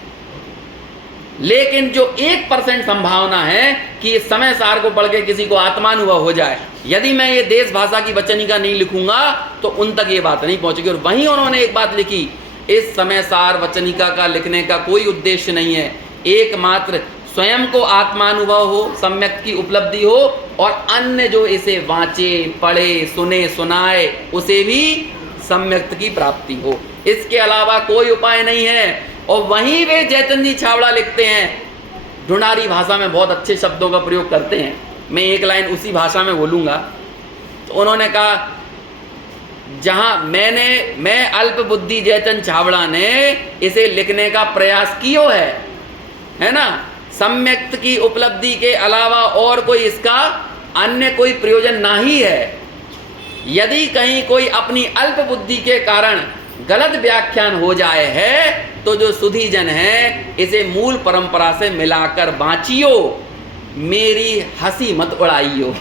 लेकिन जो 1% संभावना है कि इस समय सार को पढ़ के किसी को आत्मानुभव हो जाए, यदि मैं ये देश भाषा की वचनिका नहीं लिखूंगा तो उन तक ये बात नहीं पहुंचेगी। और वहीं उन्होंने एक बात लिखी, इस समय सार वचनिका का लिखने का कोई उद्देश्य नहीं है, एकमात्र स्वयं को आत्मानुभव हो, सम्यक की उपलब्धि हो, और अन्य जो इसे वांचे, पढ़े, सुने, सुनाए, उसे भी सम्यक की प्राप्ति हो। इसके अलावा कोई उपाय नहीं है। और वहीं वे जयचंद जी छावड़ा लिखते हैं, ढूंढारी भाषा में बहुत अच्छे शब्दों का प्रयोग करते हैं। मैं एक लाइन उसी भाषा में बोलूँगा। तो उन्होंने कहा, जहाँ मैं अल्प बुद्धि जयचंद छावड़ा ने इसे लिखने का प्रयास किया है ना, सम्यक्त की उपलब्धि के अलावा और कोई इसका अन्य कोई प्रयोजन नहीं है। यदि कहीं कोई अपनी अल्प बुद्धि के कारण गलत व्याख्यान हो जाए है तो जो सुधी जन है इसे मूल परंपरा से मिलाकर बाँचियो, मेरी हंसी मत उड़ाइयो।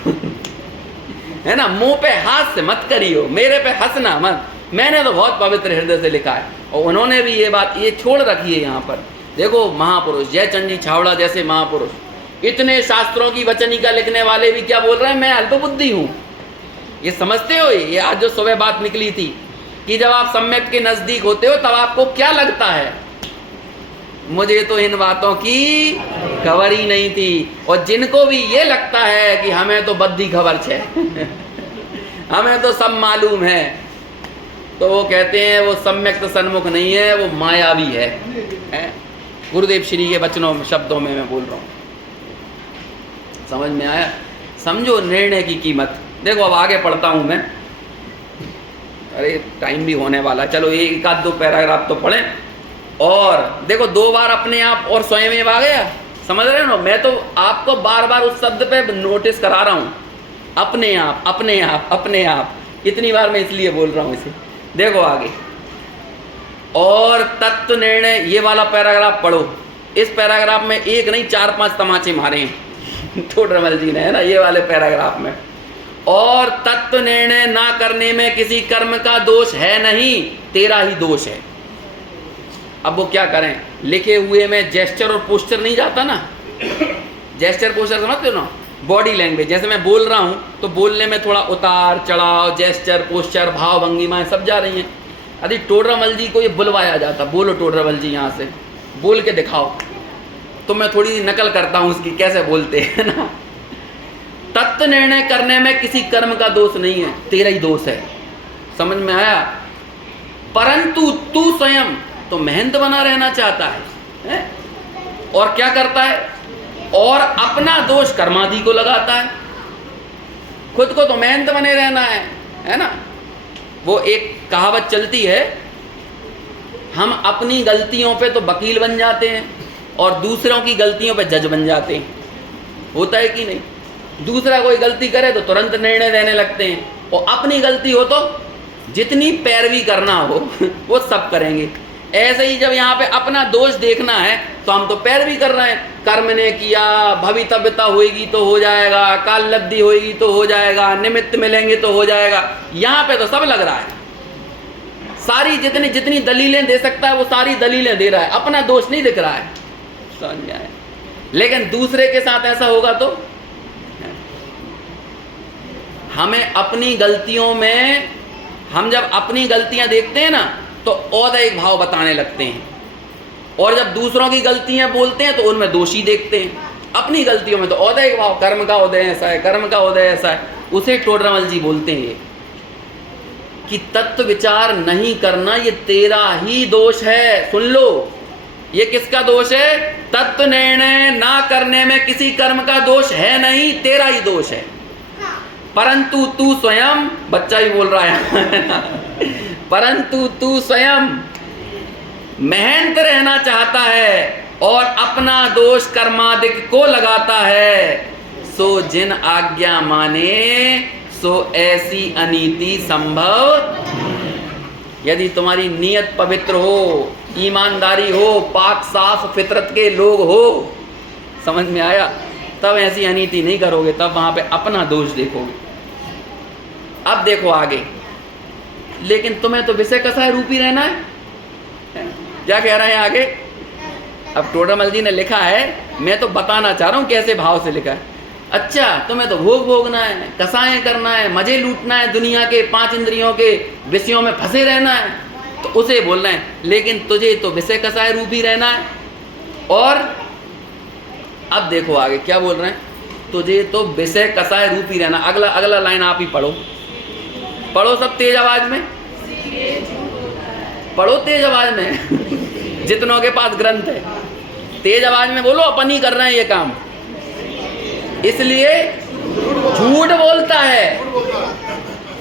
है ना, मुंह पे हाथ से मत करियो, मेरे पे हंसना मत। मैंने तो बहुत पवित्र हृदय से लिखा है और उन्होंने भी ये बात ये छोड़ रखी है यहाँ पर। देखो महापुरुष जयचंद जी छावड़ा जैसे महापुरुष, इतने शास्त्रों की वचनिका लिखने वाले भी क्या बोल रहे हैं, मैं अल्पबुद्धि हूँ। ये समझते हो, ये आज जो सुबह बात निकली थी कि जब आप सम्यक के नजदीक होते हो तब आपको क्या लगता है, मुझे तो इन बातों की खबर ही नहीं थी। और जिनको भी ये लगता है कि हमें तो बद्दी खबर है हमें तो सब मालूम है, तो वो कहते हैं वो सम्यक तो सन्मुख नहीं है, वो मायावी है। गुरुदेव श्री के वचनों शब्दों में मैं बोल रहा हूँ, समझ में आया? समझो निर्णय की कीमत। देखो अब आगे पढ़ता हूँ मैं, अरे टाइम भी होने वाला, चलो एक आध दो पैराग्राफ तो पढ़ें। और देखो 2 बार अपने आप और स्वयं आ गया, समझ रहे हो ना? मैं तो आपको बार बार उस शब्द पे नोटिस करा रहा हूँ, अपने आप अपने आप अपने आप। इतनी बार मैं इसलिए बोल रहा हूँ इसे। देखो आगे, और तत्व निर्णय, ये वाला पैराग्राफ पढ़ो। इस पैराग्राफ में एक नहीं 4-5 तमाचे मारे हैं टोडरमल जी ने, है ना, ये वाले पैराग्राफ में। और तत्व निर्णय ना करने में किसी कर्म का दोष है नहीं, तेरा ही दोष है। अब वो क्या करें, लिखे हुए में जेस्चर और पोस्चर नहीं जाता ना। जेस्चर पोस्चर समझते हो ना, बॉडी लैंग्वेज। जैसे मैं बोल रहा हूँ तो बोलने में थोड़ा उतार चढ़ाव, जेस्चर पोस्चर, भाव भंगिमाएं सब जा रही हैं। यदि टोडरमल जी को ये बुलवाया जाता, बोलो टोडरमल जी यहाँ से बोल के दिखाओ, तो मैं थोड़ी सी नकल करता हूँ उसकी, कैसे बोलते हैं ना। तत्व निर्णय करने में किसी कर्म का दोष नहीं है, तेरा ही दोष है। समझ में आया? परंतु तू स्वयं तो मेहनत बना रहना चाहता है? और क्या करता है, और अपना दोष कर्मादि को लगाता है। खुद को तो मेहनत बने रहना है ना। वो एक कहावत चलती है, हम अपनी गलतियों पे तो वकील बन जाते हैं और दूसरों की गलतियों पे जज बन जाते हैं। होता है कि नहीं? दूसरा कोई गलती करे तो तुरंत निर्णय देने लगते हैं, और अपनी गलती हो तो जितनी पैरवी करना हो वो सब करेंगे। ऐसे ही जब यहाँ पे अपना दोष देखना है तो हम तो पैरवी कर रहे हैं, कर्म ने किया, भवितव्यता होएगी तो हो जाएगा, काल लब्धि होएगी तो हो जाएगा, निमित्त मिलेंगे तो हो जाएगा। यहाँ पे तो सब लग रहा है, सारी जितनी जितनी दलीलें दे सकता है वो सारी दलीलें दे रहा है, अपना दोष नहीं दिख रहा है। समझ में आया? लेकिन दूसरे के साथ ऐसा होगा तो हमें अपनी गलतियों में, हम जब अपनी गलतियां देखते हैं ना तो औदैहिक भाव बताने लगते हैं, और जब दूसरों की गलतियां बोलते हैं तो उनमें दोषी देखते हैं। अपनी गलतियों में तो औदैहिक भाव, कर्म का उदय ऐसा है, कर्म का उदय ऐसा है। उसे टोडरमल जी बोलते हैं कि तत्व विचार नहीं करना ये तेरा ही दोष है। सुन लो, ये किसका दोष है? तत्व निर्णय ना करने में किसी कर्म का दोष है नहीं, तेरा ही दोष है। परंतु तू स्वयं, बच्चा ही बोल रहा है परंतु तू स्वयं मेहनत रहना चाहता है और अपना दोष कर्मादिक को लगाता है, सो जिन आज्ञा माने सो ऐसी अनीति संभव। यदि तुम्हारी नीयत पवित्र हो, ईमानदारी हो, पाक साफ फितरत के लोग हो, समझ में आया, तब ऐसी अनीति नहीं करोगे, तब वहां पे अपना दोष देखोगे। अब देखो आगे, लेकिन तुम्हें तो विषय कसाय रूपी रहना है। क्या कह रहे हैं आगे? अब टोडरमल जी ने लिखा है, मैं तो बताना चाह रहा हूं कैसे भाव से लिखा है। अच्छा, तुम्हें तो भोग भोगना है, कसाएं करना है, मजे लूटना है, दुनिया के 5 इंद्रियों के विषयों में फंसे रहना है, तो उसे बोलना है। लेकिन तुझे तो विषय कसाय रूपी रहना है। और अब देखो आगे क्या बोल रहे हैं, तुझे तो विषय कसाय रूपी रहना। अगला लाइन आप ही पढ़ो, पढ़ो सब तेज आवाज में, पढ़ो तेज आवाज में जितनों के पास ग्रंथ है तेज आवाज में बोलो। अपन ही कर रहे हैं ये काम, इसलिए झूठ बोलता है।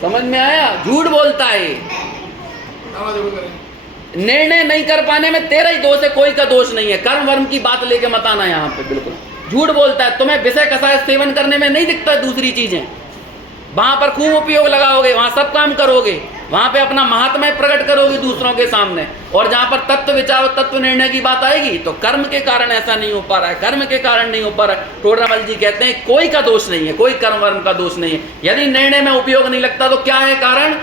समझ में आया? झूठ बोलता है। निर्णय नहीं कर पाने में तेरा ही दोष है, कोई का दोष नहीं है। कर्म वर्म की बात लेके मत आना यहाँ पे, बिल्कुल झूठ बोलता है। तुम्हें विषय कसाय सेवन करने में नहीं दिखता दूसरी चीजें, वहां पर खूब उपयोग लगाओगे, वहां सब काम करोगे, वहां पे अपना महात्म्य प्रकट करोगी दूसरों के सामने। और जहां पर तत्व विचार और तत्व निर्णय की बात आएगी तो कर्म के कारण ऐसा नहीं हो पा रहा है, कर्म के कारण नहीं हो पा रहा है। टोडरमल जी कहते हैं कोई का दोष नहीं है, कोई कर्म वर्म का दोष नहीं है। यदि निर्णय में उपयोग नहीं लगता तो क्या है कारण?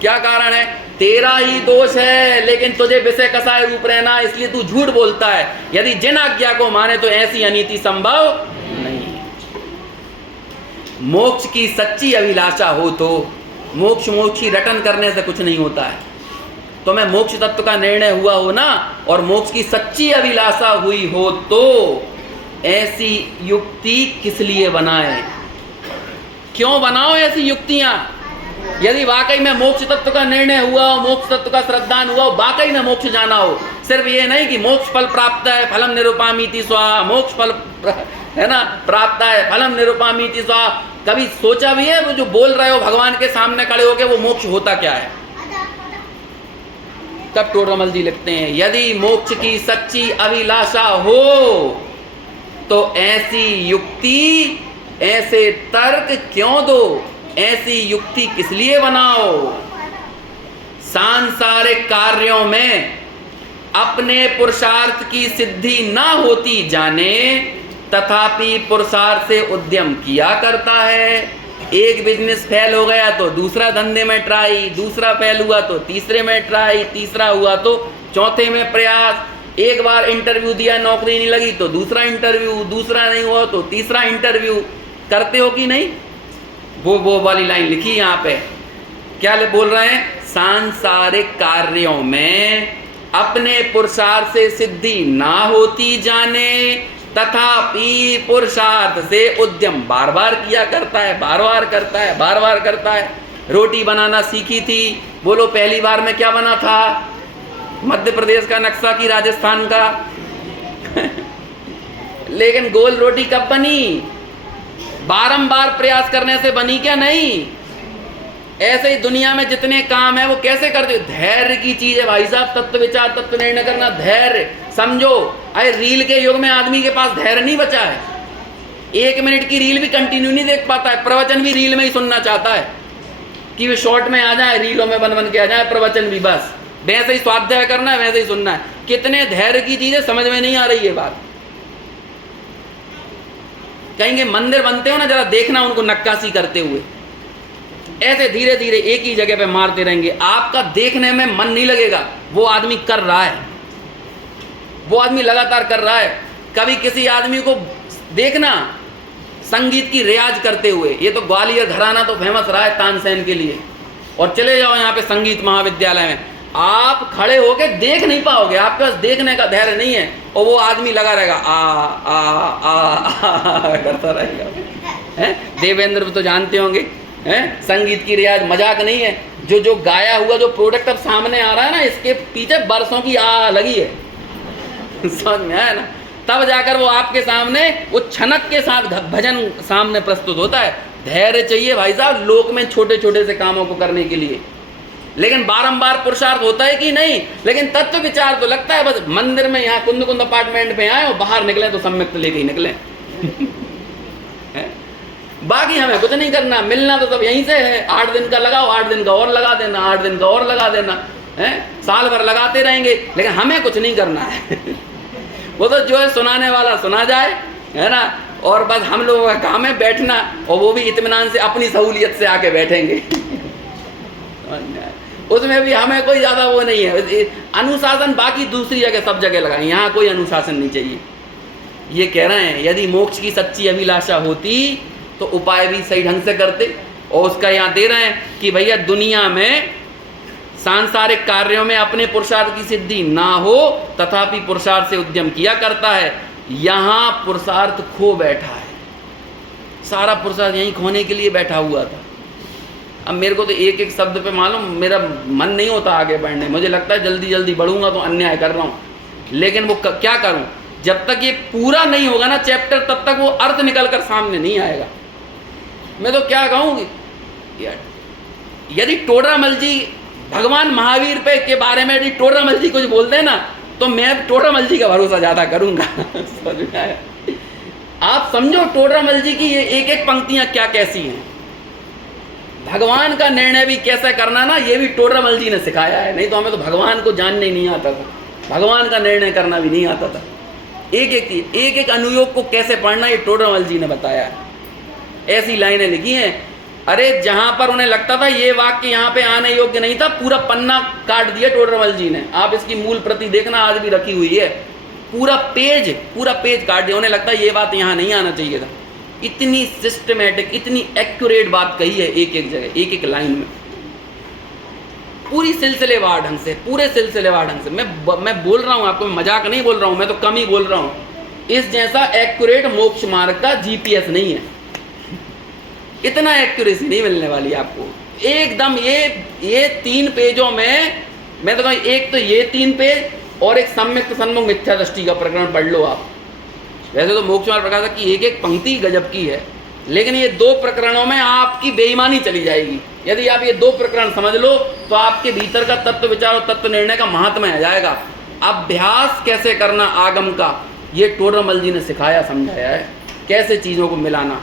क्या कारण है? तेरा ही दोष है, लेकिन तुझे विषय कसाय रूप रहना, इसलिए तू झूठ बोलता है। यदि जिन आज्ञा को माने तो ऐसी अनीति संभव नहीं है। मोक्ष की सच्ची अभिलाषा हो तो मोक्ष मोक्षी रटन करने से कुछ नहीं होता है। तो मैं मोक्ष तत्व का निर्णय हुआ हो ना, और मोक्ष की सच्ची अभिलाषा हुई हो तो ऐसी युक्ति किस लिए बनाए? क्यों बनाओ ऐसी युक्तियां? यदि वाकई में मोक्ष तत्व का निर्णय हुआ हो, मोक्ष तत्व का श्रद्धान हुआ हो, वाकई में मोक्ष जाना हो, सिर्फ ये नहीं कि मोक्ष फल प्राप्त है फलम निरूपामीति स्वाहा, मोक्ष फल है ना प्राप्त है फलम निरूपामीति स्वाहा। कभी सोचा भी है वो जो बोल रहे हो भगवान के सामने खड़े होके वो मोक्ष होता क्या है? तब टोडरमल जी लिखते हैं यदि मोक्ष की सच्ची अभिलाषा हो तो ऐसी युक्ति, ऐसे तर्क क्यों दो, ऐसी युक्ति किस लिए बनाओ? सांसारिक कार्यों में अपने पुरुषार्थ की सिद्धि ना होती जाने तथापि पुरुषार्थ से उद्यम किया करता है। एक बिजनेस फेल हो गया तो दूसरा धंधे में ट्राई, दूसरा फेल हुआ तो तीसरे में ट्राई, तीसरा हुआ तो चौथे में प्रयास। एक बार इंटरव्यू दिया, नौकरी नहीं लगी तो दूसरा इंटरव्यू, दूसरा नहीं हुआ तो तीसरा इंटरव्यू। करते हो कि नहीं? वो वाली लाइन लिखी यहाँ पे, क्या बोल रहे हैं? सांसारिक कार्यों में अपने पुरुषार्थ से सिद्धि ना होती जाने तथापि पुरुषार्थ से उद्यम बार बार किया करता है, बार बार करता है, बार बार करता है। रोटी बनाना सीखी थी, बोलो पहली बार में क्या बना था? मध्य प्रदेश का नक्शा की राजस्थान का लेकिन गोल रोटी कब बनी? बारंबार प्रयास करने से बनी क्या? नहीं। ऐसे ही दुनिया में जितने काम है वो कैसे करते? धैर्य की चीज है भाई साहब। तत्व विचार, तत्व निर्णय करना, धैर्य समझो। अरे रील के युग में आदमी के पास धैर्य नहीं बचा है। 1 मिनट की रील भी कंटिन्यू नहीं देख पाता है, प्रवचन भी रील में ही सुनना चाहता है कि वे शॉर्ट में आ जाए, रीलों में बन बन के आ जाए, प्रवचन भी बस वैसे ही स्वाध्याय करना है, वैसे ही सुनना है। कितने धैर्य की चीज है, समझ में नहीं आ रही है बात। कहेंगे मंदिर बनते हो ना, जरा देखना उनको नक्काशी करते हुए, ऐसे धीरे धीरे एक ही जगह पे मारते रहेंगे, आपका देखने में मन नहीं लगेगा। वो आदमी कर रहा है, वो आदमी लगातार कर रहा है। कभी किसी आदमी को देखना संगीत की रियाज करते हुए, ये तो ग्वालियर घराना तो फेमस रहा है तानसेन के लिए, और चले जाओ यहाँ पे संगीत महाविद्यालय में, आप खड़े होके देख नहीं पाओगे, आपके पास देखने का धैर्य नहीं है, और वो आदमी लगा रहेगा आ आ आ, आ करता रहेगा। हैं देवेंद्र तो जानते होंगे, हैं संगीत की रियाज मजाक नहीं है। जो जो गाया हुआ जो प्रोडक्ट अब सामने आ रहा है ना, इसके पीछे बरसों की लगी है समझ में आया ना? तब जाकर वो आपके सामने वो छनक के साथ भजन सामने प्रस्तुत होता है। धैर्य चाहिए भाई साहब लोक में छोटे छोटे से कामों को करने के लिए, लेकिन बारंबार पुरुषार्थ होता है कि नहीं? लेकिन तत्व विचार तो लगता है बस मंदिर में यहाँ कुंद कुंद अपार्टमेंट में आए और बाहर निकले तो सम्यक्त लेके ही निकले बाकी हमें कुछ नहीं करना, मिलना तो सब यहीं से है। 8 दिन का लगाओ, 8 दिन का और लगा देना, 8 दिन का और लगा देना, है साल भर लगाते रहेंगे, लेकिन हमें कुछ नहीं करना है वो तो जो है सुनाने वाला सुना जाए, है ना, और बस हम लोगों का काम है बैठना, और वो भी इत्मीनान से अपनी सहूलियत से आके बैठेंगे उसमें भी हमें कोई ज़्यादा वो नहीं है। अनुशासन बाकी दूसरी जगह सब जगह लगाएं, यहाँ कोई अनुशासन नहीं चाहिए। ये कह रहे हैं यदि मोक्ष की सच्ची अभिलाषा होती तो उपाय भी सही ढंग से करते। और उसका यहाँ दे रहे हैं कि भैया दुनिया में सांसारिक कार्यों में अपने पुरुषार्थ की सिद्धि ना हो तथापि पुरुषार्थ से उद्यम किया करता है। यहाँ पुरुषार्थ खो बैठा है, सारा पुरुषार्थ यहीं खोने के लिए बैठा हुआ था। अब मेरे को तो एक एक शब्द पे मालूम मेरा मन नहीं होता आगे बढ़ने, मुझे लगता है जल्दी जल्दी बढ़ूंगा तो अन्याय कर रहा हूँ, लेकिन वो क्या करूँ, जब तक ये पूरा नहीं होगा ना चैप्टर तब तक वो अर्थ निकल कर सामने नहीं आएगा। मैं तो क्या कहूँगी, यदि टोडरमल जी भगवान महावीर पे के बारे में यदि टोडरमल जी कुछ बोलते हैं ना तो मैं टोडरमल जी का भरोसा ज़्यादा करूँगा समझ में आया? आप समझो टोडरमल जी की ये एक एक पंक्तियाँ क्या कैसी हैं। भगवान का निर्णय भी कैसे करना ना, ये भी टोडरमल जी ने सिखाया है। नहीं तो हमें तो भगवान को जानने ही नहीं आता था, भगवान का निर्णय करना भी नहीं आता था। एक एक अनुयोग को कैसे पढ़ना ये टोडरमल जी ने बताया है। ऐसी लाइनें लिखी हैं, अरे जहां पर उन्हें लगता था ये वाक्य यहाँ पे आने योग्य नहीं था, पूरा पन्ना काट दिया टोडरमल जी ने। आप इसकी मूल प्रति देखना, आज भी रखी हुई है। पूरा पेज काट दिया। उन्हें लगता है ये बात यहाँ नहीं आना चाहिए था। इतनी सिस्टमेटिक, इतनी एक्यूरेट बात कही है एक एक जगह, एक एक लाइन में, पूरी सिलसिलेवार ढंग से, पूरे सिलसिलेवार ढंग से। मैं बोल रहा हूँ आपको, मजाक नहीं बोल रहा हूँ, मैं तो कम ही बोल रहा हूँ। इस जैसा एक्यूरेट मोक्ष मार्ग का जीपीएस नहीं है। इतना एक्यूरेसी नहीं मिलने वाली आपको एकदम। ये 3 पेजों में मैं तो कहूँ, एक तो ये 3 पेज और एक सम्यक सन्मुख मिथ्या दृष्टि का प्रकरण पढ़ लो आप। वैसे तो मोक्ष मार्ग प्रकाशक की एक एक पंक्ति गजब की है, लेकिन ये 2 प्रकरणों में आपकी बेईमानी चली जाएगी। यदि आप ये 2 प्रकरण समझ लो तो आपके भीतर का तत्व विचार और तत्व निर्णय का महात्म्य आ जाएगा। अभ्यास कैसे करना आगम का, ये टोडरमल जी ने सिखाया, समझाया है, कैसे चीज़ों को मिलाना।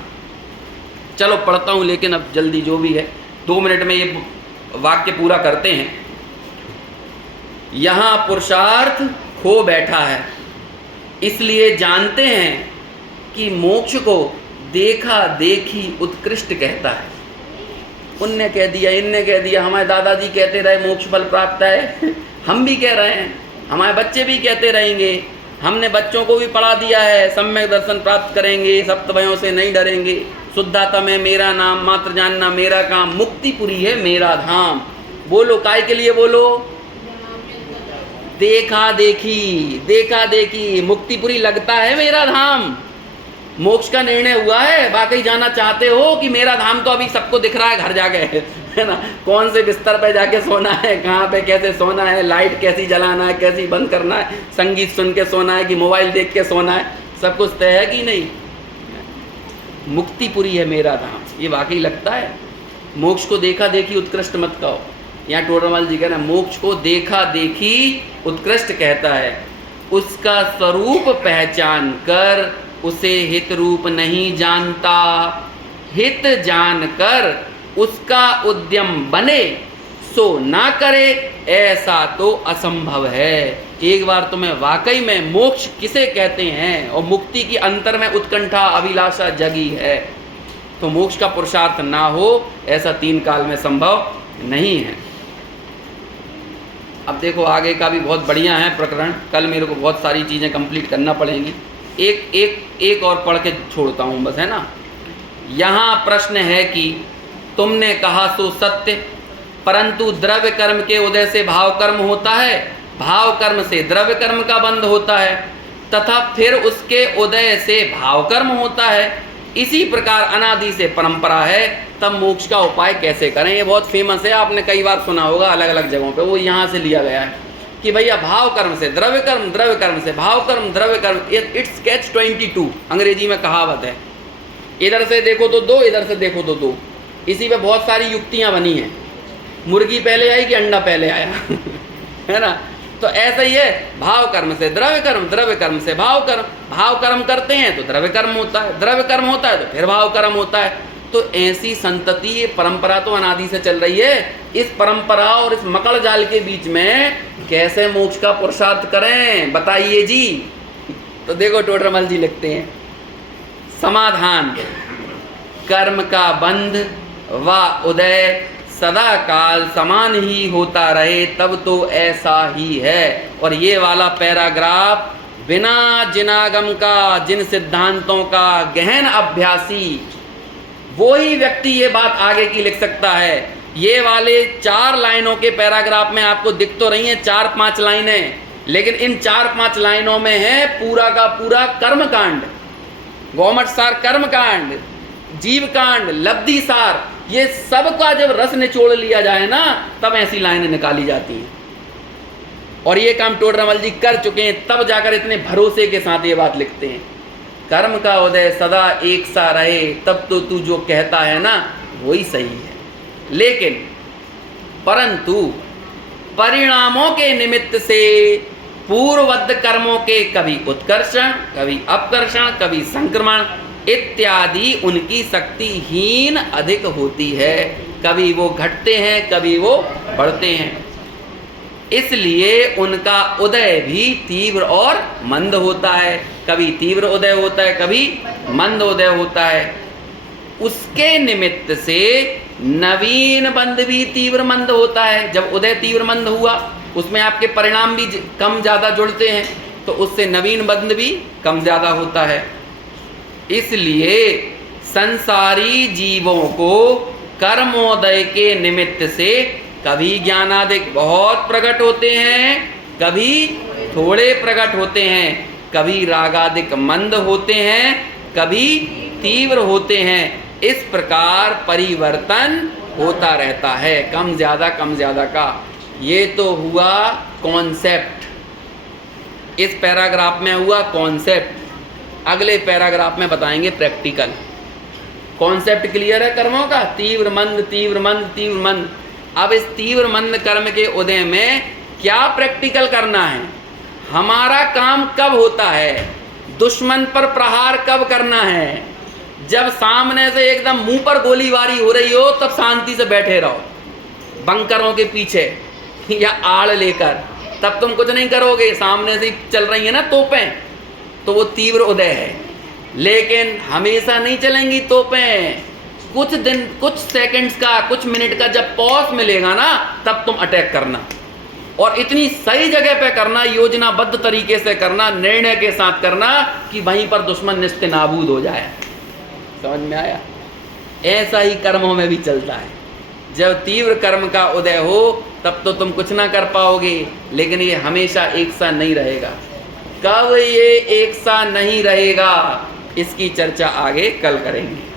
चलो पढ़ता हूँ, लेकिन अब जल्दी जो भी है 2 मिनट में ये वाक्य पूरा करते हैं। यहाँ पुरुषार्थ खो बैठा है, इसलिए जानते हैं कि मोक्ष को देखा देखी उत्कृष्ट कहता है। उनने कह दिया, इनने कह दिया, हमारे दादाजी कहते रहे मोक्ष फल प्राप्त है, हम भी कह रहे हैं, हमारे बच्चे भी कहते रहेंगे, हमने बच्चों को भी पढ़ा दिया है, सम्यक दर्शन प्राप्त करेंगे, सप्तभयों से नहीं डरेंगे, शुद्धात्म है मेरा नाम, मात्र जानना मेरा काम, मुक्तिपुरी है मेरा धाम। बोलो काय के लिए बोलो? देखा देखी मुक्तिपुरी लगता है मेरा धाम। मोक्ष का निर्णय हुआ है, वाकई जाना चाहते हो कि मेरा धाम तो अभी सबको दिख रहा है घर जाके, है ना, कौन से बिस्तर पे जाके सोना है, कहाँ पे कैसे सोना है, लाइट कैसी जलाना है, कैसी बंद करना है, संगीत सुन के सोना है कि मोबाइल देख के सोना है, सब कुछ तय है कि नहीं। मुक्तिपुरी है मेरा धाम, ये वाकई लगता है। मोक्ष को देखा देखी उत्कृष्ट मत कहो। यहाँ टोडरमल जी कह रहे हैं मोक्ष को देखा देखी उत्कृष्ट कहता है, उसका स्वरूप पहचान कर उसे हित रूप नहीं जानता, हित जान कर उसका उद्यम बने सो ना करे, ऐसा तो असंभव है। एक बार तुम्हें वाकई में मोक्ष किसे कहते हैं और मुक्ति की अंतर में उत्कंठा अभिलाषा जगी है, तो मोक्ष का पुरुषार्थ ना हो ऐसा 3 काल में संभव नहीं है। अब देखो आगे का भी बहुत बढ़िया है प्रकरण, कल मेरे को बहुत सारी चीज़ें कंप्लीट करना पड़ेंगी। एक और पढ़ के छोड़ता हूँ बस, है ना। यहाँ प्रश्न है कि तुमने कहा सो सत्य, परंतु द्रव्य कर्म के उदय से भाव कर्म होता है, भाव कर्म से द्रव्य कर्म का बंध होता है, तथा फिर उसके उदय से भाव कर्म होता है। इसी प्रकार अनादि से परंपरा है, तब मोक्ष का उपाय कैसे करें। ये बहुत फेमस है, आपने कई बार सुना होगा अलग अलग जगहों पे, वो यहाँ से लिया गया है कि भैया भाव कर्म से द्रव्य कर्म, द्रव्य कर्म से भाव कर्म, द्रव्य कर्म। इट्स कैच 22 अंग्रेजी में कहावत है, इधर से देखो तो 2, इधर से देखो तो 2। इसी पे बहुत सारी युक्तियाँ बनी हैं, मुर्गी पहले आई कि अंडा पहले आया है ना। तो ऐसा ही है, भाव कर्म से द्रव्य कर्म, द्रव्य कर्म से भाव कर्म, भाव कर्म करते हैं तो द्रव्य कर्म होता है, द्रव्य कर्म होता है तो फिर भाव कर्म होता है। तो ऐसी संतति, ये परंपरा तो अनादि से चल रही है। इस परंपरा और इस मकड़ जाल के बीच में कैसे मोक्ष का पुरुषार्थ करें बताइए जी। तो देखो टोडरमल जी लिखते हैं, समाधान, कर्म का बंध व उदय सदा काल समान ही होता रहे तब तो ऐसा ही है। और ये वाला पैराग्राफ बिना जिनागम का, जिन सिद्धांतों का गहन अभ्यासी, वो ही व्यक्ति ये बात आगे की लिख सकता है। ये वाले 4 लाइनों के पैराग्राफ में आपको दिख तो रही हैं 4-5 लाइनें, लेकिन इन 4-5 लाइनों में है पूरा का पूरा कर्मकांड, गौमठ सार कर्मकांड, जीव कांड, लब्धि सार, ये सब का जब रस निचोड़ लिया जाए ना, तब ऐसी लाइनें निकाली जाती हैं। और ये काम टोडरमल जी कर चुके हैं, तब जाकर इतने भरोसे के साथ ये बात लिखते हैं। कर्म का उदय सदा एक सा रहे तब तो तू जो कहता है ना वही सही है, लेकिन परंतु परिणामों के निमित्त से पूर्ववद्ध कर्मों के कभी उत्कर्षण, कभी अपकर्षण, कभी संक्रमण इत्यादि उनकी शक्तिहीन अधिक होती है। कभी वो घटते हैं, कभी वो बढ़ते हैं। इसलिए उनका उदय भी तीव्र और मंद होता है। कभी तीव्र उदय होता है, कभी मंद उदय होता है। उसके निमित्त से नवीन बंध भी तीव्र मंद होता है। जब उदय तीव्र मंद हुआ, उसमें आपके परिणाम भी कम ज़्यादा जुड़ते हैं, तो उससे नवीन बंध भी कम ज़्यादा होता है। इसलिए संसारी जीवों को कर्मोदय के निमित्त से कभी ज्ञानादिक बहुत प्रकट होते हैं, कभी थोड़े प्रकट होते हैं, कभी रागादिक मंद होते हैं, कभी तीव्र होते हैं। इस प्रकार परिवर्तन होता रहता है, कम ज़्यादा का। ये तो हुआ कॉन्सेप्ट, इस पैराग्राफ में हुआ कॉन्सेप्ट। अगले पैराग्राफ में बताएंगे प्रैक्टिकल। कॉन्सेप्ट क्लियर है कर्मों का? तीव्र मंद, तीव्र मंद, तीव्र मंद। अब इस तीव्र मंद कर्म के उदय में क्या प्रैक्टिकल करना है? हमारा काम कब होता है? दुश्मन पर प्रहार कब करना है? जब सामने से एकदम मुंह पर गोलीबारी हो रही हो, तब शांति से बैठे रहो बंकरों के पीछे या आड़ लेकर, तब तुम कुछ नहीं करोगे। सामने से चल रही है ना तोपें, तो वो तीव्र उदय है। लेकिन हमेशा नहीं चलेंगी तोपें। कुछ दिन, कुछ सेकंड्स का, कुछ मिनट का जब पॉज मिलेगा ना, तब तुम अटैक करना, और इतनी सही जगह पे करना, योजनाबद्ध तरीके से करना, निर्णय के साथ करना कि वहीं पर दुश्मन निस्ते नाबूद हो जाए। समझ में आया? ऐसा ही कर्मों में भी चलता है। जब तीव्र कर्म का उदय हो, तब तो तुम कुछ ना कर पाओगे, लेकिन ये हमेशा एक सा नहीं रहेगा। कब ये एक सा नहीं रहेगा, इसकी चर्चा आगे कल करेंगे।